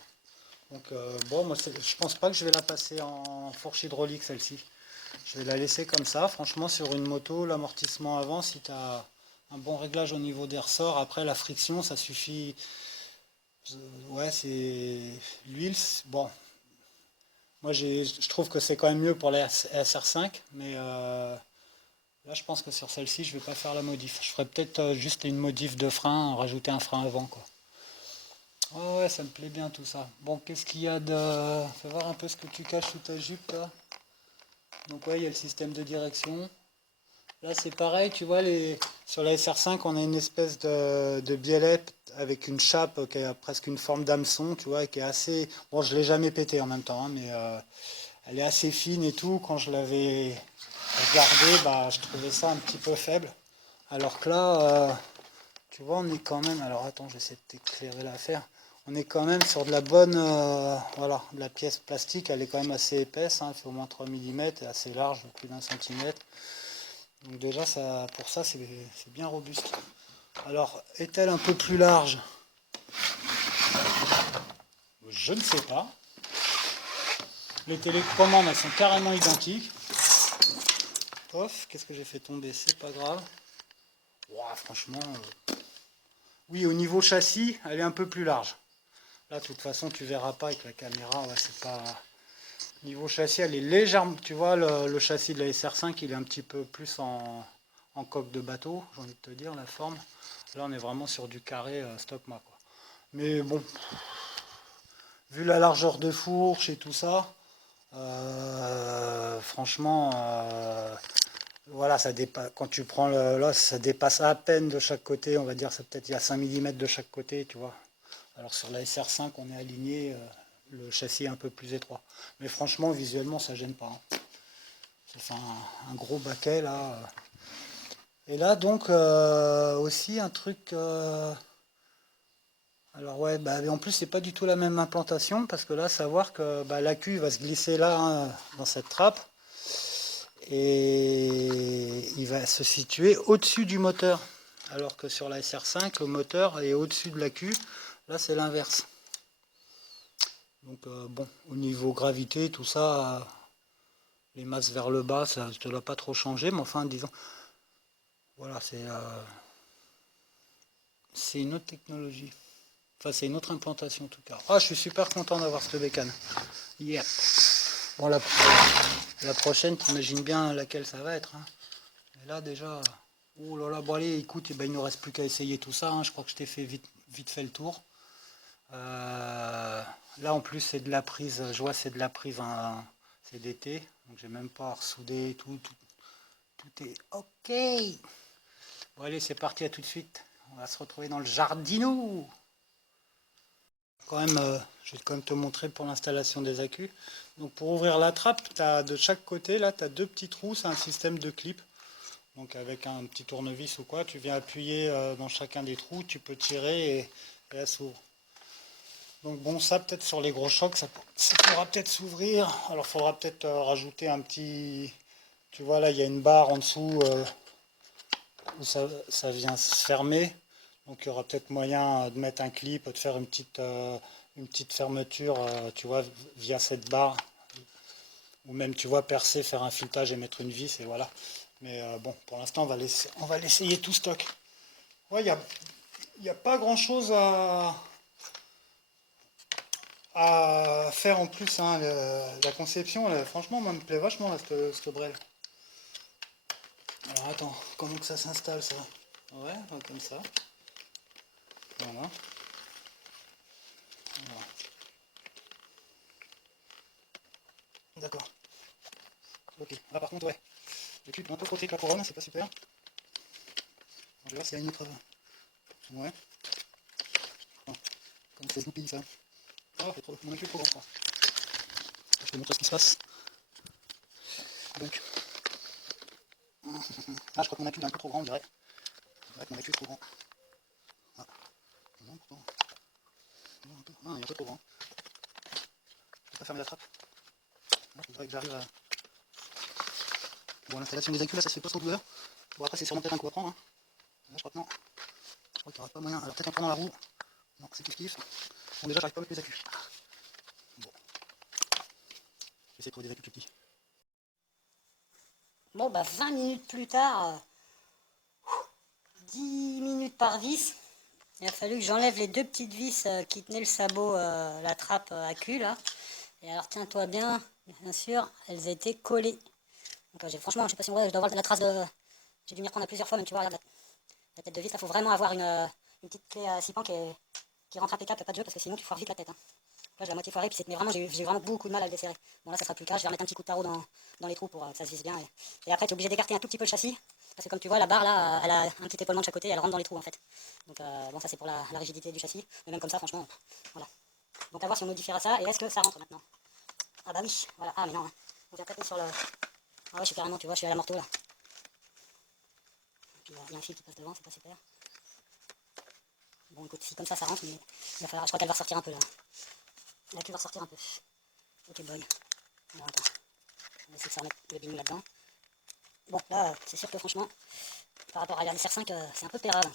Donc bon, moi je pense pas que je vais la passer en fourche hydraulique celle-ci. Je vais la laisser comme ça. Franchement sur une moto, l'amortissement avant, si tu as un bon réglage au niveau des ressorts, après la friction ça suffit. Ouais, c'est l'huile, bon. Moi je trouve que c'est quand même mieux pour la SR5, mais là je pense que sur celle-ci je vais pas faire la modif. Je ferai peut-être juste une modif de frein, rajouter un frein avant quoi. Oh ouais, ça me plaît bien tout ça. Bon, qu'est-ce qu'il y a de... Fais voir un peu ce que tu caches sous ta jupe là. Donc ouais, il y a le système de direction. Là c'est pareil, tu vois, sur la SR5 on a une espèce de biellet avec une chape qui a presque une forme d'hameçon, tu vois, et qui est assez... Bon, je l'ai jamais pété en même temps, hein, mais elle est assez fine et tout. Quand je l'avais regardée, bah, je trouvais ça un petit peu faible. Alors que là, tu vois, on est quand même... Alors attends, j'essaie de t'éclairer l'affaire. On est quand même sur de la bonne... voilà, la pièce plastique, elle est quand même assez épaisse, hein, elle fait au moins 3 mm, et assez large, plus d'un centimètre. Donc déjà, ça, pour ça, c'est bien robuste. Alors, est-elle un peu plus large? Je ne sais pas. Les télécommandes, elles sont carrément identiques. Pof, qu'est-ce que j'ai fait tomber? C'est pas grave. Ouah, franchement... Oui, au niveau châssis, elle est un peu plus large. Là, de toute façon, tu verras pas avec la caméra. Ouais, c'est pas... Niveau châssis, elle est légèrement... Tu vois, le châssis de la SR5, il est un petit peu plus en coque de bateau, j'ai envie de te dire, la forme. Là, on est vraiment sur du carré stock-ma, quoi. Mais bon, vu la largeur de fourche et tout ça, franchement, voilà, ça dépasse, quand tu prends l'os, ça dépasse à peine de chaque côté, on va dire, ça peut-être il y a 5 mm de chaque côté, tu vois. Alors sur la SR5, on est aligné, le châssis est un peu plus étroit. Mais franchement, visuellement, ça gêne pas, hein. Ça fait un gros baquet là. Et là, donc, aussi un truc. Alors ouais, bah, en plus c'est pas du tout la même implantation parce que là, savoir que bah, l'accu va se glisser là, hein, dans cette trappe et il va se situer au-dessus du moteur. Alors que sur la SR5, le moteur est au-dessus de l'accu. Là, c'est l'inverse. Donc bon, au niveau gravité, tout ça, les masses vers le bas, ça ne doit pas trop changer, mais enfin, disons, voilà, c'est une autre technologie. Enfin, c'est une autre implantation en tout cas. Ah, je suis super content d'avoir cette bécane. Yep. Bon, la prochaine, t'imagines bien laquelle ça va être, hein. Et là, déjà, oh là là, bon allez, écoute, eh ben, il ne nous reste plus qu'à essayer tout ça, hein. Je crois que je t'ai fait vite fait le tour. Là, en plus, c'est de la prise, je vois, c'est de la prise en CDT. Donc, j'ai même pas ressoudé, tout est OK. Bon, allez, c'est parti, à tout de suite. On va se retrouver dans le jardino. Quand même, je vais quand même te montrer pour l'installation des accus. Donc pour ouvrir la trappe, as de chaque côté, là, tu as deux petits trous, c'est un système de clip. Donc avec un petit tournevis ou quoi, tu viens appuyer dans chacun des trous, tu peux tirer et elle s'ouvre. Donc bon, ça peut-être sur les gros chocs, ça pourra peut-être s'ouvrir. Alors il faudra peut-être rajouter un petit... Tu vois là, il y a une barre en dessous où ça vient se fermer. Donc il y aura peut-être moyen de mettre un clip, de faire une petite fermeture, tu vois, via cette barre. Ou même, tu vois, percer, faire un filetage et mettre une vis, et voilà. Mais bon, pour l'instant, on va l'essayer tout stock. Ouais, il y a pas grand-chose à faire en plus, hein. La conception, franchement, moi, me plaît vachement, là, cette brelle. Alors attends, comment que ça s'installe, ça? Ouais, comme ça. Voilà. Voilà. D'accord. Ok. Ah, par contre, ouais. J'ai pu un peu frotter avec la couronne, c'est pas super. Je vais voir s'il y a une autre. Ouais. Oh, comme ça se goupille ça. Oh, c'est trop. On a plus trop grand, je crois. Je te montre ce qui se passe. Donc. Ah, je crois qu'on a plus d'un peu trop grand, on dirait. On dirait qu'on a plus trop grand. Ah. Non, pourtant. Non, un peu. Ah, il est un peu trop grand. Je peux pas fermer la trappe. Il faudrait que j'arrive à. Bon, l'installation des acus là, ça se fait pas sans douleur. Bon, après, c'est sûrement peut-être un coup à prendre. Hein. Là, je crois que non. Je crois qu'il n'y aura pas moyen. Alors, peut-être en prenant la roue. Non, c'est kiff-kiff. Bon, déjà, j'arrive pas à mettre les acus. Bon. Je vais essayer de trouver des acus plus petits. Bon, bah 20 minutes plus tard, 10 minutes par vis, il a fallu que j'enlève les deux petites vis qui tenaient le sabot, la trappe à cul là. Et alors tiens-toi bien, bien sûr, elles étaient collées. Donc franchement, je sais pas si on voit, je dois voir la trace de... J'ai dû m'y reprendre plusieurs fois, même tu vois, regarde la tête de vis, là, faut vraiment avoir une petite clé à 6 pans qui rentre impeccable, pas de jeu, parce que sinon tu foires vite la tête. Hein. Là, j'ai la moitié foirée, puis mais vraiment, j'ai eu vraiment beaucoup de mal à le desserrer. Bon, là, ça sera plus le cas, je vais remettre un petit coup de tarot dans les trous pour que ça se visse bien. Et après, tu es obligé d'écarter un tout petit peu le châssis, parce que comme tu vois, la barre là, elle a un petit épaulement de chaque côté, elle rentre dans les trous en fait. Donc, bon, ça c'est pour la rigidité du châssis, mais même comme ça, franchement, voilà. Donc, à voir si on modifiera ça, et est-ce que ça rentre maintenant? Ah bah oui, voilà, ah mais non, hein. On vient taper sur le. Ah ouais, je suis carrément, tu vois, je suis à la morteau là. Et puis, il y a un fil qui passe devant, c'est pas super. Bon, écoute, si comme ça rentre, mais il va falloir, je crois qu'elle va ressortir un peu là. La queue va ressortir un peu. Ok, boy. Alors, attends. On va essayer de se remettre le bignou là-dedans. Bon, là, c'est sûr que franchement, par rapport à la SR5, c'est un peu pérave.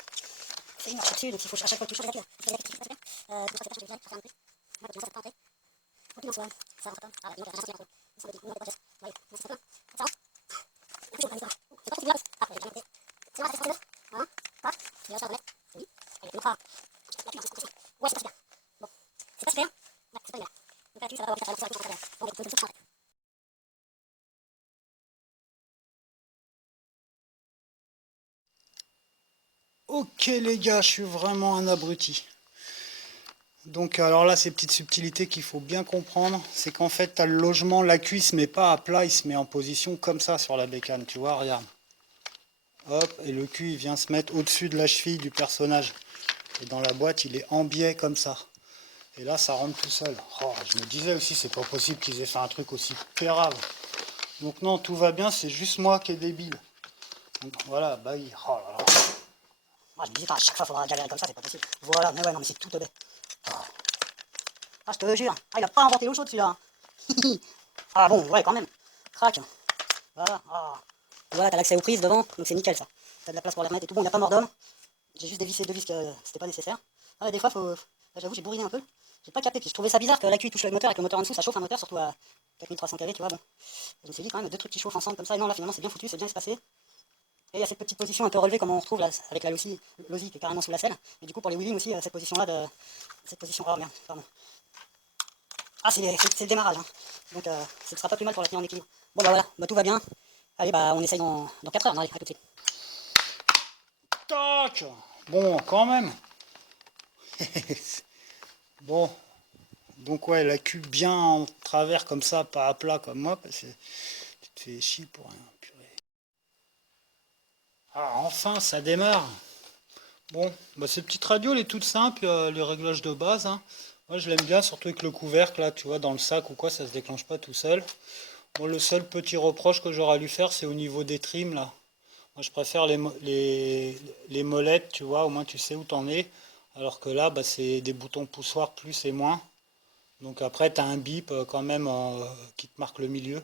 C'est une marche dessus, donc il faut à chaque fois que tu changes la queue. Tu changes la queue, je vais bien, pour faire un peu. Là, tu vois, ça va pas rentrer. Ok, non, ça rentre pas. Ah, ouais, donc, ça rentre un peu. Ça me dit, on va pas ouais, non, c'est pas. Ça rentre. Ok, on va mettre ça. C'est pas trop grave. Ah, j'ai jamais monté. C'est là, c'est sorti de. Hein, pas. Tu vas faire remettre. Oui. Allez, l'autre. La queue, c'est pas. Ouais, c'est pas super. Bon. C'est pas super. Ouais, c'est pas bien. Donc, la queue, ça va pas faire la queue, ça va pas bien. Bon, mais, faut que Ok les gars, je suis vraiment un abruti. Donc alors là, ces petites subtilités qu'il faut bien comprendre, c'est qu'en fait, tu as le logement, la cuisse se met pas à plat, il se met en position comme ça sur la bécane, tu vois, regarde. Hop, et le cul, il vient se mettre au-dessus de la cheville du personnage. Et dans la boîte, il est en biais comme ça. Et là, ça rentre tout seul. Oh, je me disais aussi, c'est pas possible qu'ils aient fait un truc aussi pérave. Donc non, tout va bien, c'est juste moi qui est débile. Donc voilà, bah oui. Oh là là. moi, je me dis, à chaque fois, il faudra galérer comme ça, c'est pas possible. Voilà, mais ouais, non, mais c'est tout bête. Ah, je te jure. Ah, il a pas inventé l'eau chaude celui-là. Ah bon, ouais, quand même. Crac. Voilà. Ah. Voilà, t'as l'accès aux prises devant, donc c'est nickel ça. T'as de la place pour les remettre et tout. Bon, il n'y a pas mort d'homme. J'ai juste dévissé deux vis que c'était pas nécessaire. Ah, ouais, des fois, faut. Là, j'avoue, j'ai bourriné un peu. J'ai pas capté. Puis je trouvais ça bizarre que la cuisse touche le moteur et que le moteur en dessous, ça chauffe un moteur, surtout à 4300 kV, tu vois. Bon. Je me suis dit quand même, deux trucs qui chauffent ensemble comme ça. Et non, là, finalement, c'est bien foutu, c'est bien espacé. Et il y a cette petite position un peu relevée comme on retrouve là, avec la losie qui est carrément sous la selle. Et du coup, pour les wheeling aussi, cette position-là de. Cette position. Oh merde, pardon. Ah, c'est le démarrage. Hein. Donc, ce sera pas plus mal pour la tenir en équilibre. Bon, bah voilà, bah, tout va bien. Allez, bah on essaye dans 4 heures. Allez, à tout de suite. Tac. Bon, quand même. Bon. Donc ouais, la queue bien en travers comme ça, pas à plat comme moi, parce que tu te fais chier pour rien. Purée. Ah, enfin, ça démarre. Bon, bah cette petite radio, elle est toute simple, les réglages de base. Hein. Moi, je l'aime bien, surtout avec le couvercle, là, tu vois, dans le sac ou quoi, ça se déclenche pas tout seul. Bon, le seul petit reproche que j'aurais à lui faire, c'est au niveau des trims, là. Moi, je préfère les molettes, tu vois, au moins tu sais où t'en es. Alors que là, bah, c'est des boutons poussoirs plus et moins. Donc après, tu as un bip quand même qui te marque le milieu.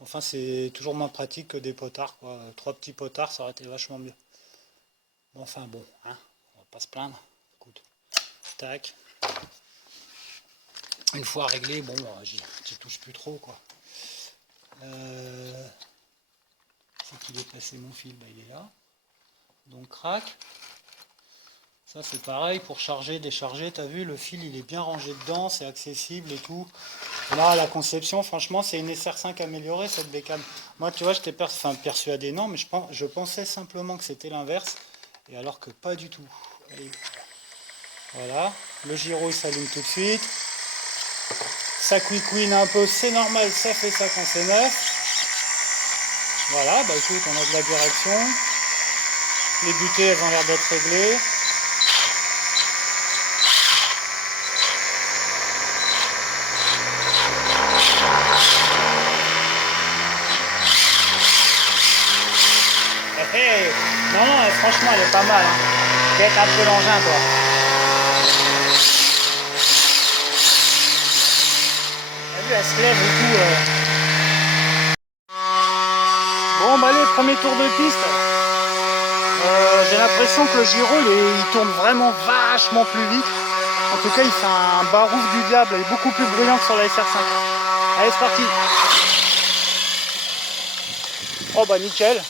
Enfin, c'est toujours moins pratique que des potards, quoi. Trois petits potards, ça aurait été vachement mieux. Bon, enfin bon, hein, on va pas se plaindre. Écoute, tac. Une fois réglé, bon, j'y touche plus trop, quoi. C'est qu'il est placé mon fil, bah, il est là. Donc crac. Ça c'est pareil pour charger, décharger, t'as vu, le fil il est bien rangé dedans, c'est accessible et tout. Là la conception, franchement, c'est une SR5 améliorée cette bécane. Moi tu vois, j'étais persuadé non, mais je pensais simplement que c'était l'inverse, et alors que pas du tout. Et voilà, le gyro il s'allume tout de suite. Ça couicouine un peu, c'est normal, ça fait ça quand c'est neuf. Voilà, bah écoute, on a de la direction. Les butées, elles ont l'air d'être réglées. Hey, non, non, franchement, elle est pas mal. Hein. Peut-être un peu l'engin, quoi. T'as vu, elle se lève et tout. Bon, bah allez, premier tour de piste. J'ai l'impression que le gyro, il tourne vraiment vachement plus vite. En tout cas, il fait un barouf du diable. Il est beaucoup plus bruyant que sur la SR5. Allez, c'est parti. Oh, bah nickel.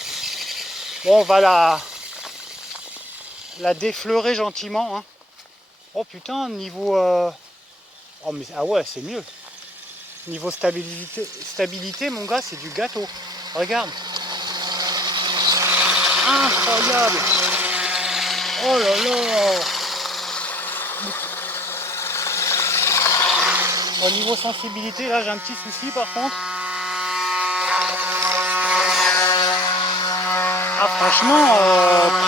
Bon, on va la défleurer gentiment. Hein. Oh putain, niveau... Oh, mais ah ouais, c'est mieux. Niveau stabilité, mon gars, c'est du gâteau. Regarde. Incroyable. Oh là là. Au niveau sensibilité, là, j'ai un petit souci par contre. Ah, franchement,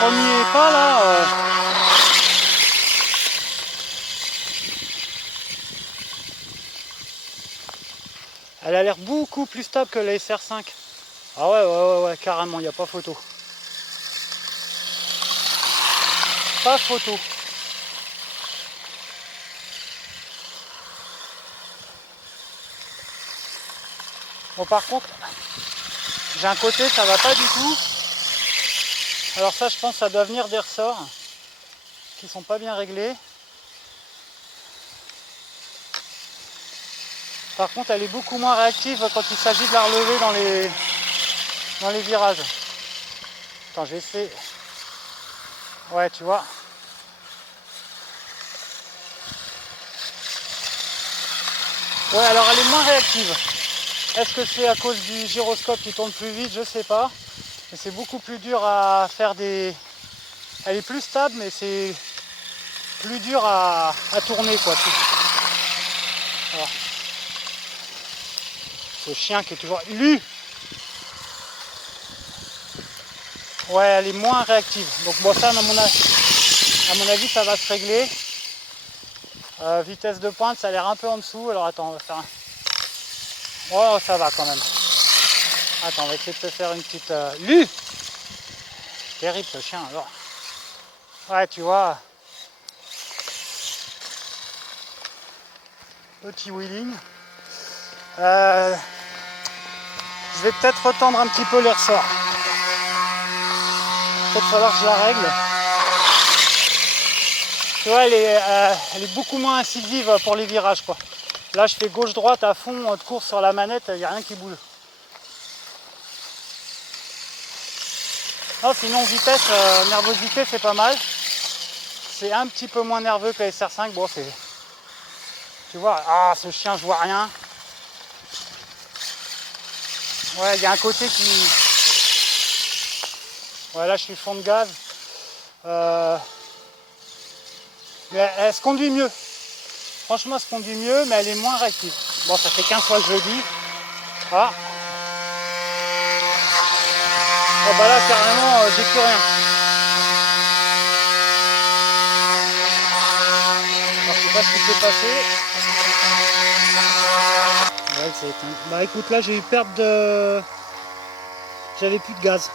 premier pas là. Elle a l'air beaucoup plus stable que la SR5. Ah ouais, carrément, il n'y a pas photo. Pas photo. Bon, par contre, j'ai un côté, ça va pas du tout. Alors ça, je pense, ça doit venir des ressorts qui sont pas bien réglés. Par contre, elle est beaucoup moins réactive quand il s'agit de la relever dans les virages. Attends, je vais essayer. Ouais, tu vois. Ouais, alors elle est moins réactive. Est-ce que c'est à cause du gyroscope qui tourne plus vite? Je sais pas. Mais c'est beaucoup plus dur à faire des... Elle est plus stable, mais c'est plus dur à tourner, quoi. Alors. Ce chien qui est toujours... Lu. Ouais, elle est moins réactive. Donc bon, ça, à mon avis, ça va se régler. Vitesse de pointe, ça a l'air un peu en dessous. Alors attends, on va faire un... Oh, ça va quand même. Attends, on va essayer de se faire une petite... Lu. Terrible ce chien, alors. Ouais, tu vois. Petit wheeling. Je vais peut-être retendre un petit peu les ressorts. Peut-être falloir que je la règle. Tu vois, elle est beaucoup moins incisive pour les virages, quoi. Là, je fais gauche-droite à fond de course sur la manette, il n'y a rien qui bouge. Non, sinon, vitesse, nervosité, c'est pas mal. C'est un petit peu moins nerveux que la SR5. Bon, c'est... Tu vois, ah, ce chien, je vois rien. Ouais, il y a un côté qui... Ouais, là, je suis fond de gaz. Mais elle se conduit mieux. Franchement, elle se conduit mieux, mais elle est moins réactive. Bon, ça fait 15 fois que je le dis. Ah. Oh, bah là, carrément, j'ai plus rien. Alors, je sais pas ce qui s'est passé. Ouais, c'est éteint. Bah écoute, là, j'ai eu perte de... J'avais plus de gaz.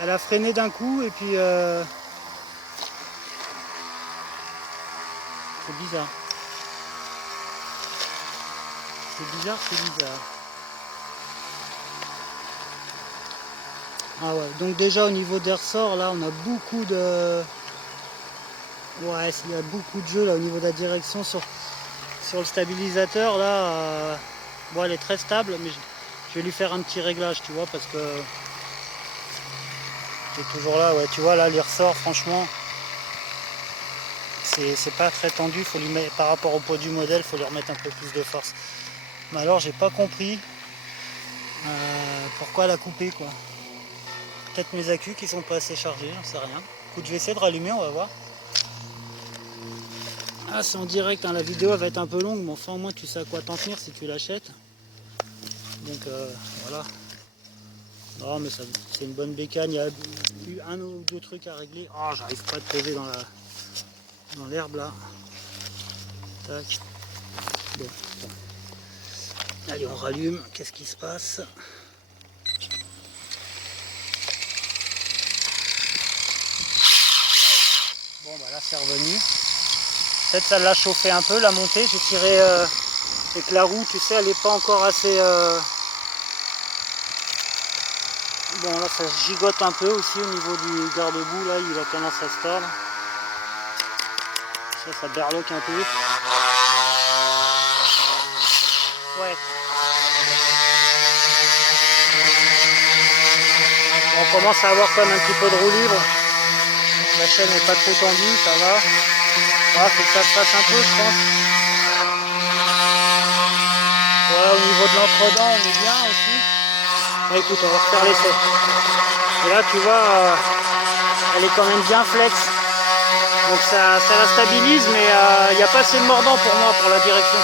Elle a freiné d'un coup, et puis... C'est bizarre. C'est bizarre. Ah ouais, donc déjà au niveau des ressorts, là, on a beaucoup de... Ouais, il y a beaucoup de jeux là au niveau de la direction sur le stabilisateur. Là, bon, elle est très stable, mais je vais lui faire un petit réglage, tu vois, parce que... C'est toujours là, ouais, tu vois, là, les ressorts, franchement... C'est pas très tendu, faut lui mettre, par rapport au poids du modèle, il faut lui remettre un peu plus de force. Mais alors j'ai pas compris pourquoi elle a coupé, quoi. Peut-être mes accus qui sont pas assez chargés, j'en sais rien. Écoute, je vais essayer de rallumer, on va voir. Ah, c'est en direct, hein, la vidéo elle va être un peu longue, mais enfin au moins tu sais à quoi t'en tenir si tu l'achètes. Donc voilà. Non mais c'est une bonne bécane, il y a eu un ou deux trucs à régler. Oh, j'arrive pas à te poser dans l'herbe là. Tac. Bon, attends. Allez, on rallume, qu'est-ce qui se passe? Bon bah là c'est revenu. Peut-être ça l'a chauffé un peu la montée, j'ai tiré avec la roue, tu sais, elle n'est pas encore assez... Bon là ça gigote un peu aussi au niveau du garde-boue, là il a tendance à se tordre. Ça berloque un peu. Ouais. On commence à avoir quand même un petit peu de roue libre. La chaîne n'est pas trop tendue, ça va. Ah, faut que ça se fasse un peu, je pense. Voilà, au niveau de l'entre-dents, on est bien aussi. Bon, écoute, on va refaire l'essai. Et là, tu vois, elle est quand même bien flex. Donc ça la stabilise, mais il n'y a pas assez de mordant pour moi, pour la direction.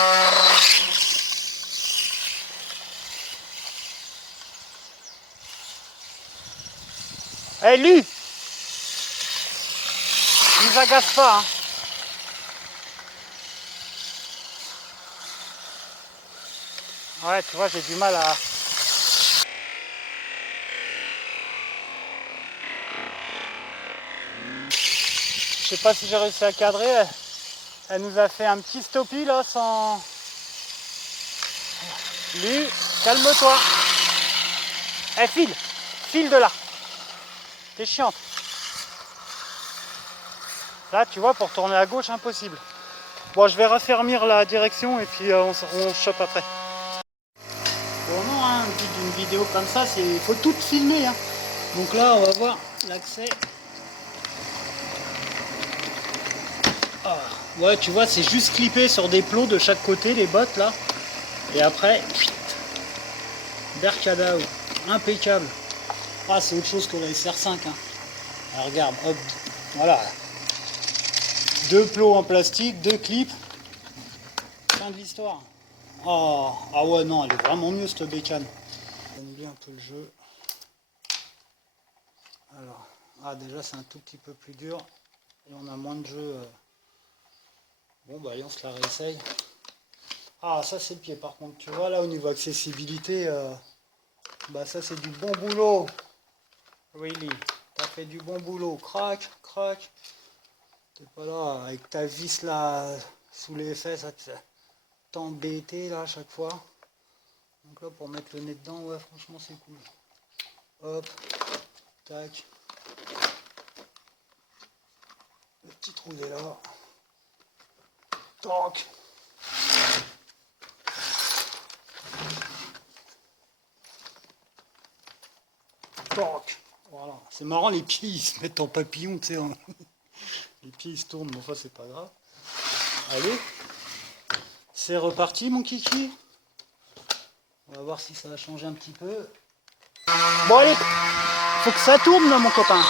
Eh, lui, ne nous agace pas, hein. Ouais, tu vois, j'ai du mal à... Je sais pas si j'ai réussi à cadrer. Elle nous a fait un petit stoppie là sans... Lui, calme-toi. Eh, file de là. T'es chiante. Là, tu vois, pour tourner à gauche, impossible. Bon, je vais raffermir la direction et puis on chope après. Bon, non, hein, d'une vidéo comme ça, il faut tout filmer. Hein. Donc là, on va voir l'accès. Ah, ouais, tu vois, c'est juste clippé sur des plots de chaque côté, les bottes là. Et après, Berkadao, impeccable. Ah, c'est autre chose que la SR5. Hein. Alors, regarde, hop, voilà. Deux plots en plastique, deux clips. Fin de l'histoire. Oh, ah ouais, non, elle est vraiment mieux cette bécane. Annuler un peu le jeu. Alors, ah, déjà, c'est un tout petit peu plus dur. Et on a moins de jeu. Bon, bah, allez, on se la réessaye. Ah, ça, c'est le pied, par contre. Tu vois, là, au niveau accessibilité, bah, ça, c'est du bon boulot. Really. T'as fait du bon boulot. Crac, crac. T'es pas là avec ta vis là sous les fesses à t'embêter là à chaque fois. Donc là pour mettre le nez dedans, ouais franchement c'est cool. Hop, tac. Le petit trou est là. Tac. Tac. Voilà. C'est marrant, les pieds ils se mettent en papillon, tu sais. Hein. Les pieds ils se tournent, mais enfin c'est pas grave. Allez. C'est reparti mon kiki. On va voir si ça va changer un petit peu. Bon allez, faut que ça tourne là mon copain.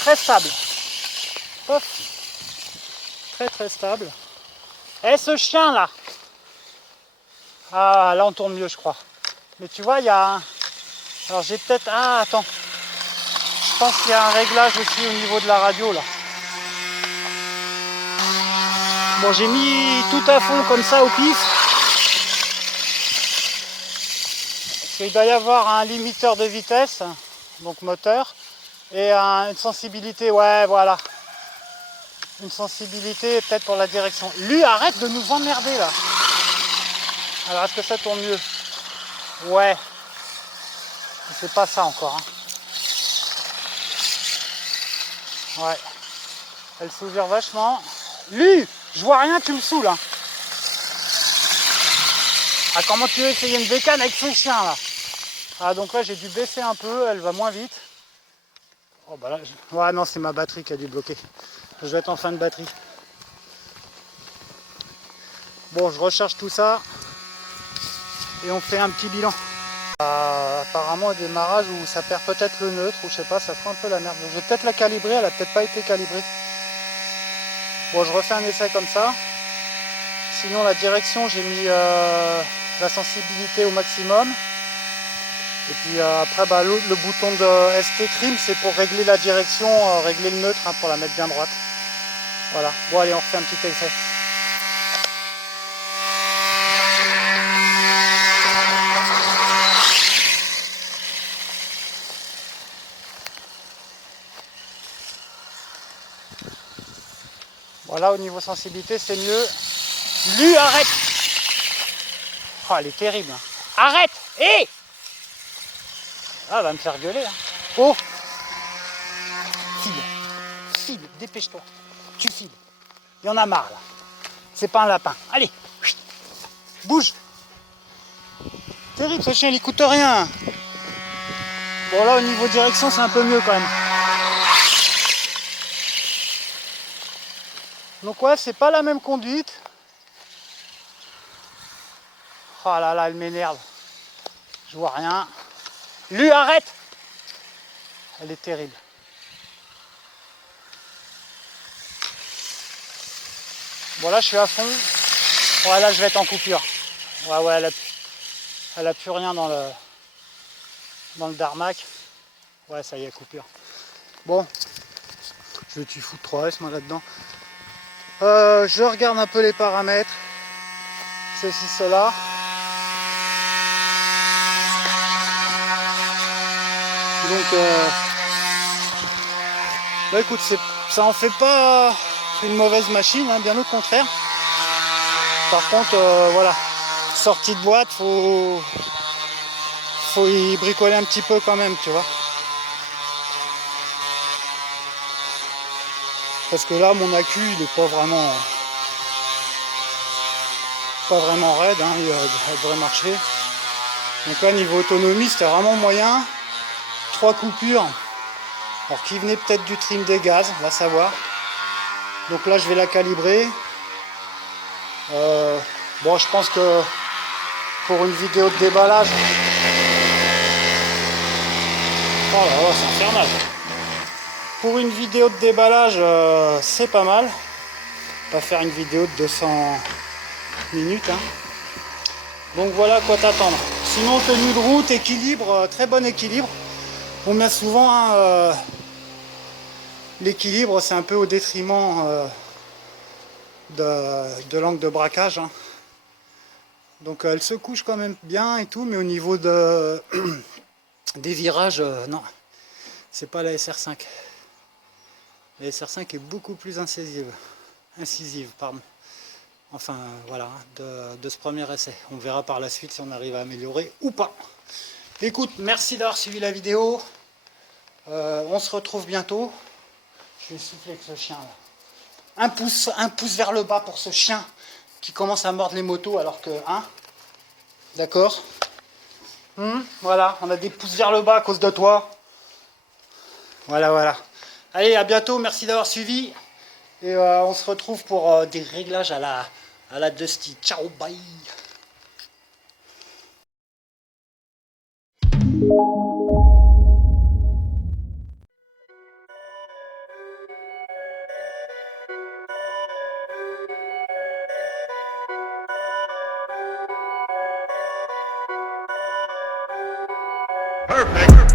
Très stable. Hop. Très très stable. Eh ce chien là. Ah là on tourne mieux je crois. Mais tu vois il y a un... Alors j'ai peut-être... Ah attends. Je pense qu'il y a un réglage aussi au niveau de la radio là. Bon j'ai mis tout à fond comme ça au pif. Il doit y avoir un limiteur de vitesse, donc moteur, et une sensibilité, ouais voilà. Une sensibilité peut-être pour la direction. Lui arrête de nous emmerder là. Alors est-ce que ça tourne mieux? Ouais. C'est pas ça encore. Hein. Ouais. Elle s'ouvre vachement. Lui, je vois rien, tu me saoules. Hein. Ah comment tu veux essayer une bécane avec ce chien là? Ah donc là j'ai dû baisser un peu, elle va moins vite. Oh bah là, ouais non c'est ma batterie qui a dû bloquer. Je vais être en fin de batterie. Bon je recharge tout ça et on fait un petit bilan. Apparemment au démarrage où ça perd peut-être le neutre ou je sais pas, ça fera un peu la merde. Je vais peut-être la calibrer, elle a peut-être pas été calibrée. Bon, je refais un essai comme ça. Sinon, la direction, j'ai mis la sensibilité au maximum. Et puis après, bah, le bouton de ST Trim, c'est pour régler la direction, régler le neutre, hein, pour la mettre bien droite. Voilà. Bon, allez, on refait un petit essai. Voilà, au niveau sensibilité, c'est mieux. Lui, arrête! Oh, elle est terrible. Hein. Arrête! Hé! Ah, elle va me faire gueuler. Hein. Oh! File. File, dépêche-toi. Tu files. Il y en a marre, là. C'est pas un lapin. Allez! Bouge! Terrible, ce chien, il coûte rien. Bon, là, au niveau direction, c'est un peu mieux, quand même. Donc, ouais, c'est pas la même conduite. Oh là là, elle m'énerve. Je vois rien. Lui, arrête! Elle est terrible. Bon, là, je suis à fond. Ouais, là, je vais être en coupure. Ouais, ouais, elle a plus rien dans le Darmac. Ouais, ça y est, coupure. Bon, je vais t'y foutre 3S, moi, là-dedans. Je regarde un peu les paramètres. Ceci, cela. Donc, bah écoute, ça en fait pas une mauvaise machine, hein, bien au contraire. Par contre, voilà, sortie de boîte, faut y bricoler un petit peu quand même, tu vois. Parce que là, mon accu, il est pas vraiment raide, hein, il devrait marcher. Donc là, niveau autonomie, c'était vraiment moyen. 3 coupures. Alors qui venait peut-être du trim des gaz, on va savoir. Donc là, je vais la calibrer. Bon, je pense que pour une vidéo de déballage... Oh là là, c'est infernal. Pour une vidéo de déballage, c'est pas mal. Pas faire une vidéo de 200 minutes. Hein. Donc voilà quoi t'attendre. Sinon, tenue de route, équilibre, très bon équilibre. On met souvent hein, l'équilibre, c'est un peu au détriment de l'angle de braquage. Hein. Donc elle se couche quand même bien et tout, mais au niveau des virages, non, c'est pas la SR5. La SR5 est beaucoup plus incisive, pardon. Enfin voilà, de ce premier essai. On verra par la suite si on arrive à améliorer ou pas. Écoute, merci d'avoir suivi la vidéo. On se retrouve bientôt. Je vais souffler avec ce chien là. Un pouce vers le bas pour ce chien qui commence à mordre les motos alors que... Hein, d'accord, voilà, on a des pouces vers le bas à cause de toi. Voilà, voilà. Allez, à bientôt, merci d'avoir suivi. Et on se retrouve pour des réglages à la Dusty. Ciao, bye. Perfect.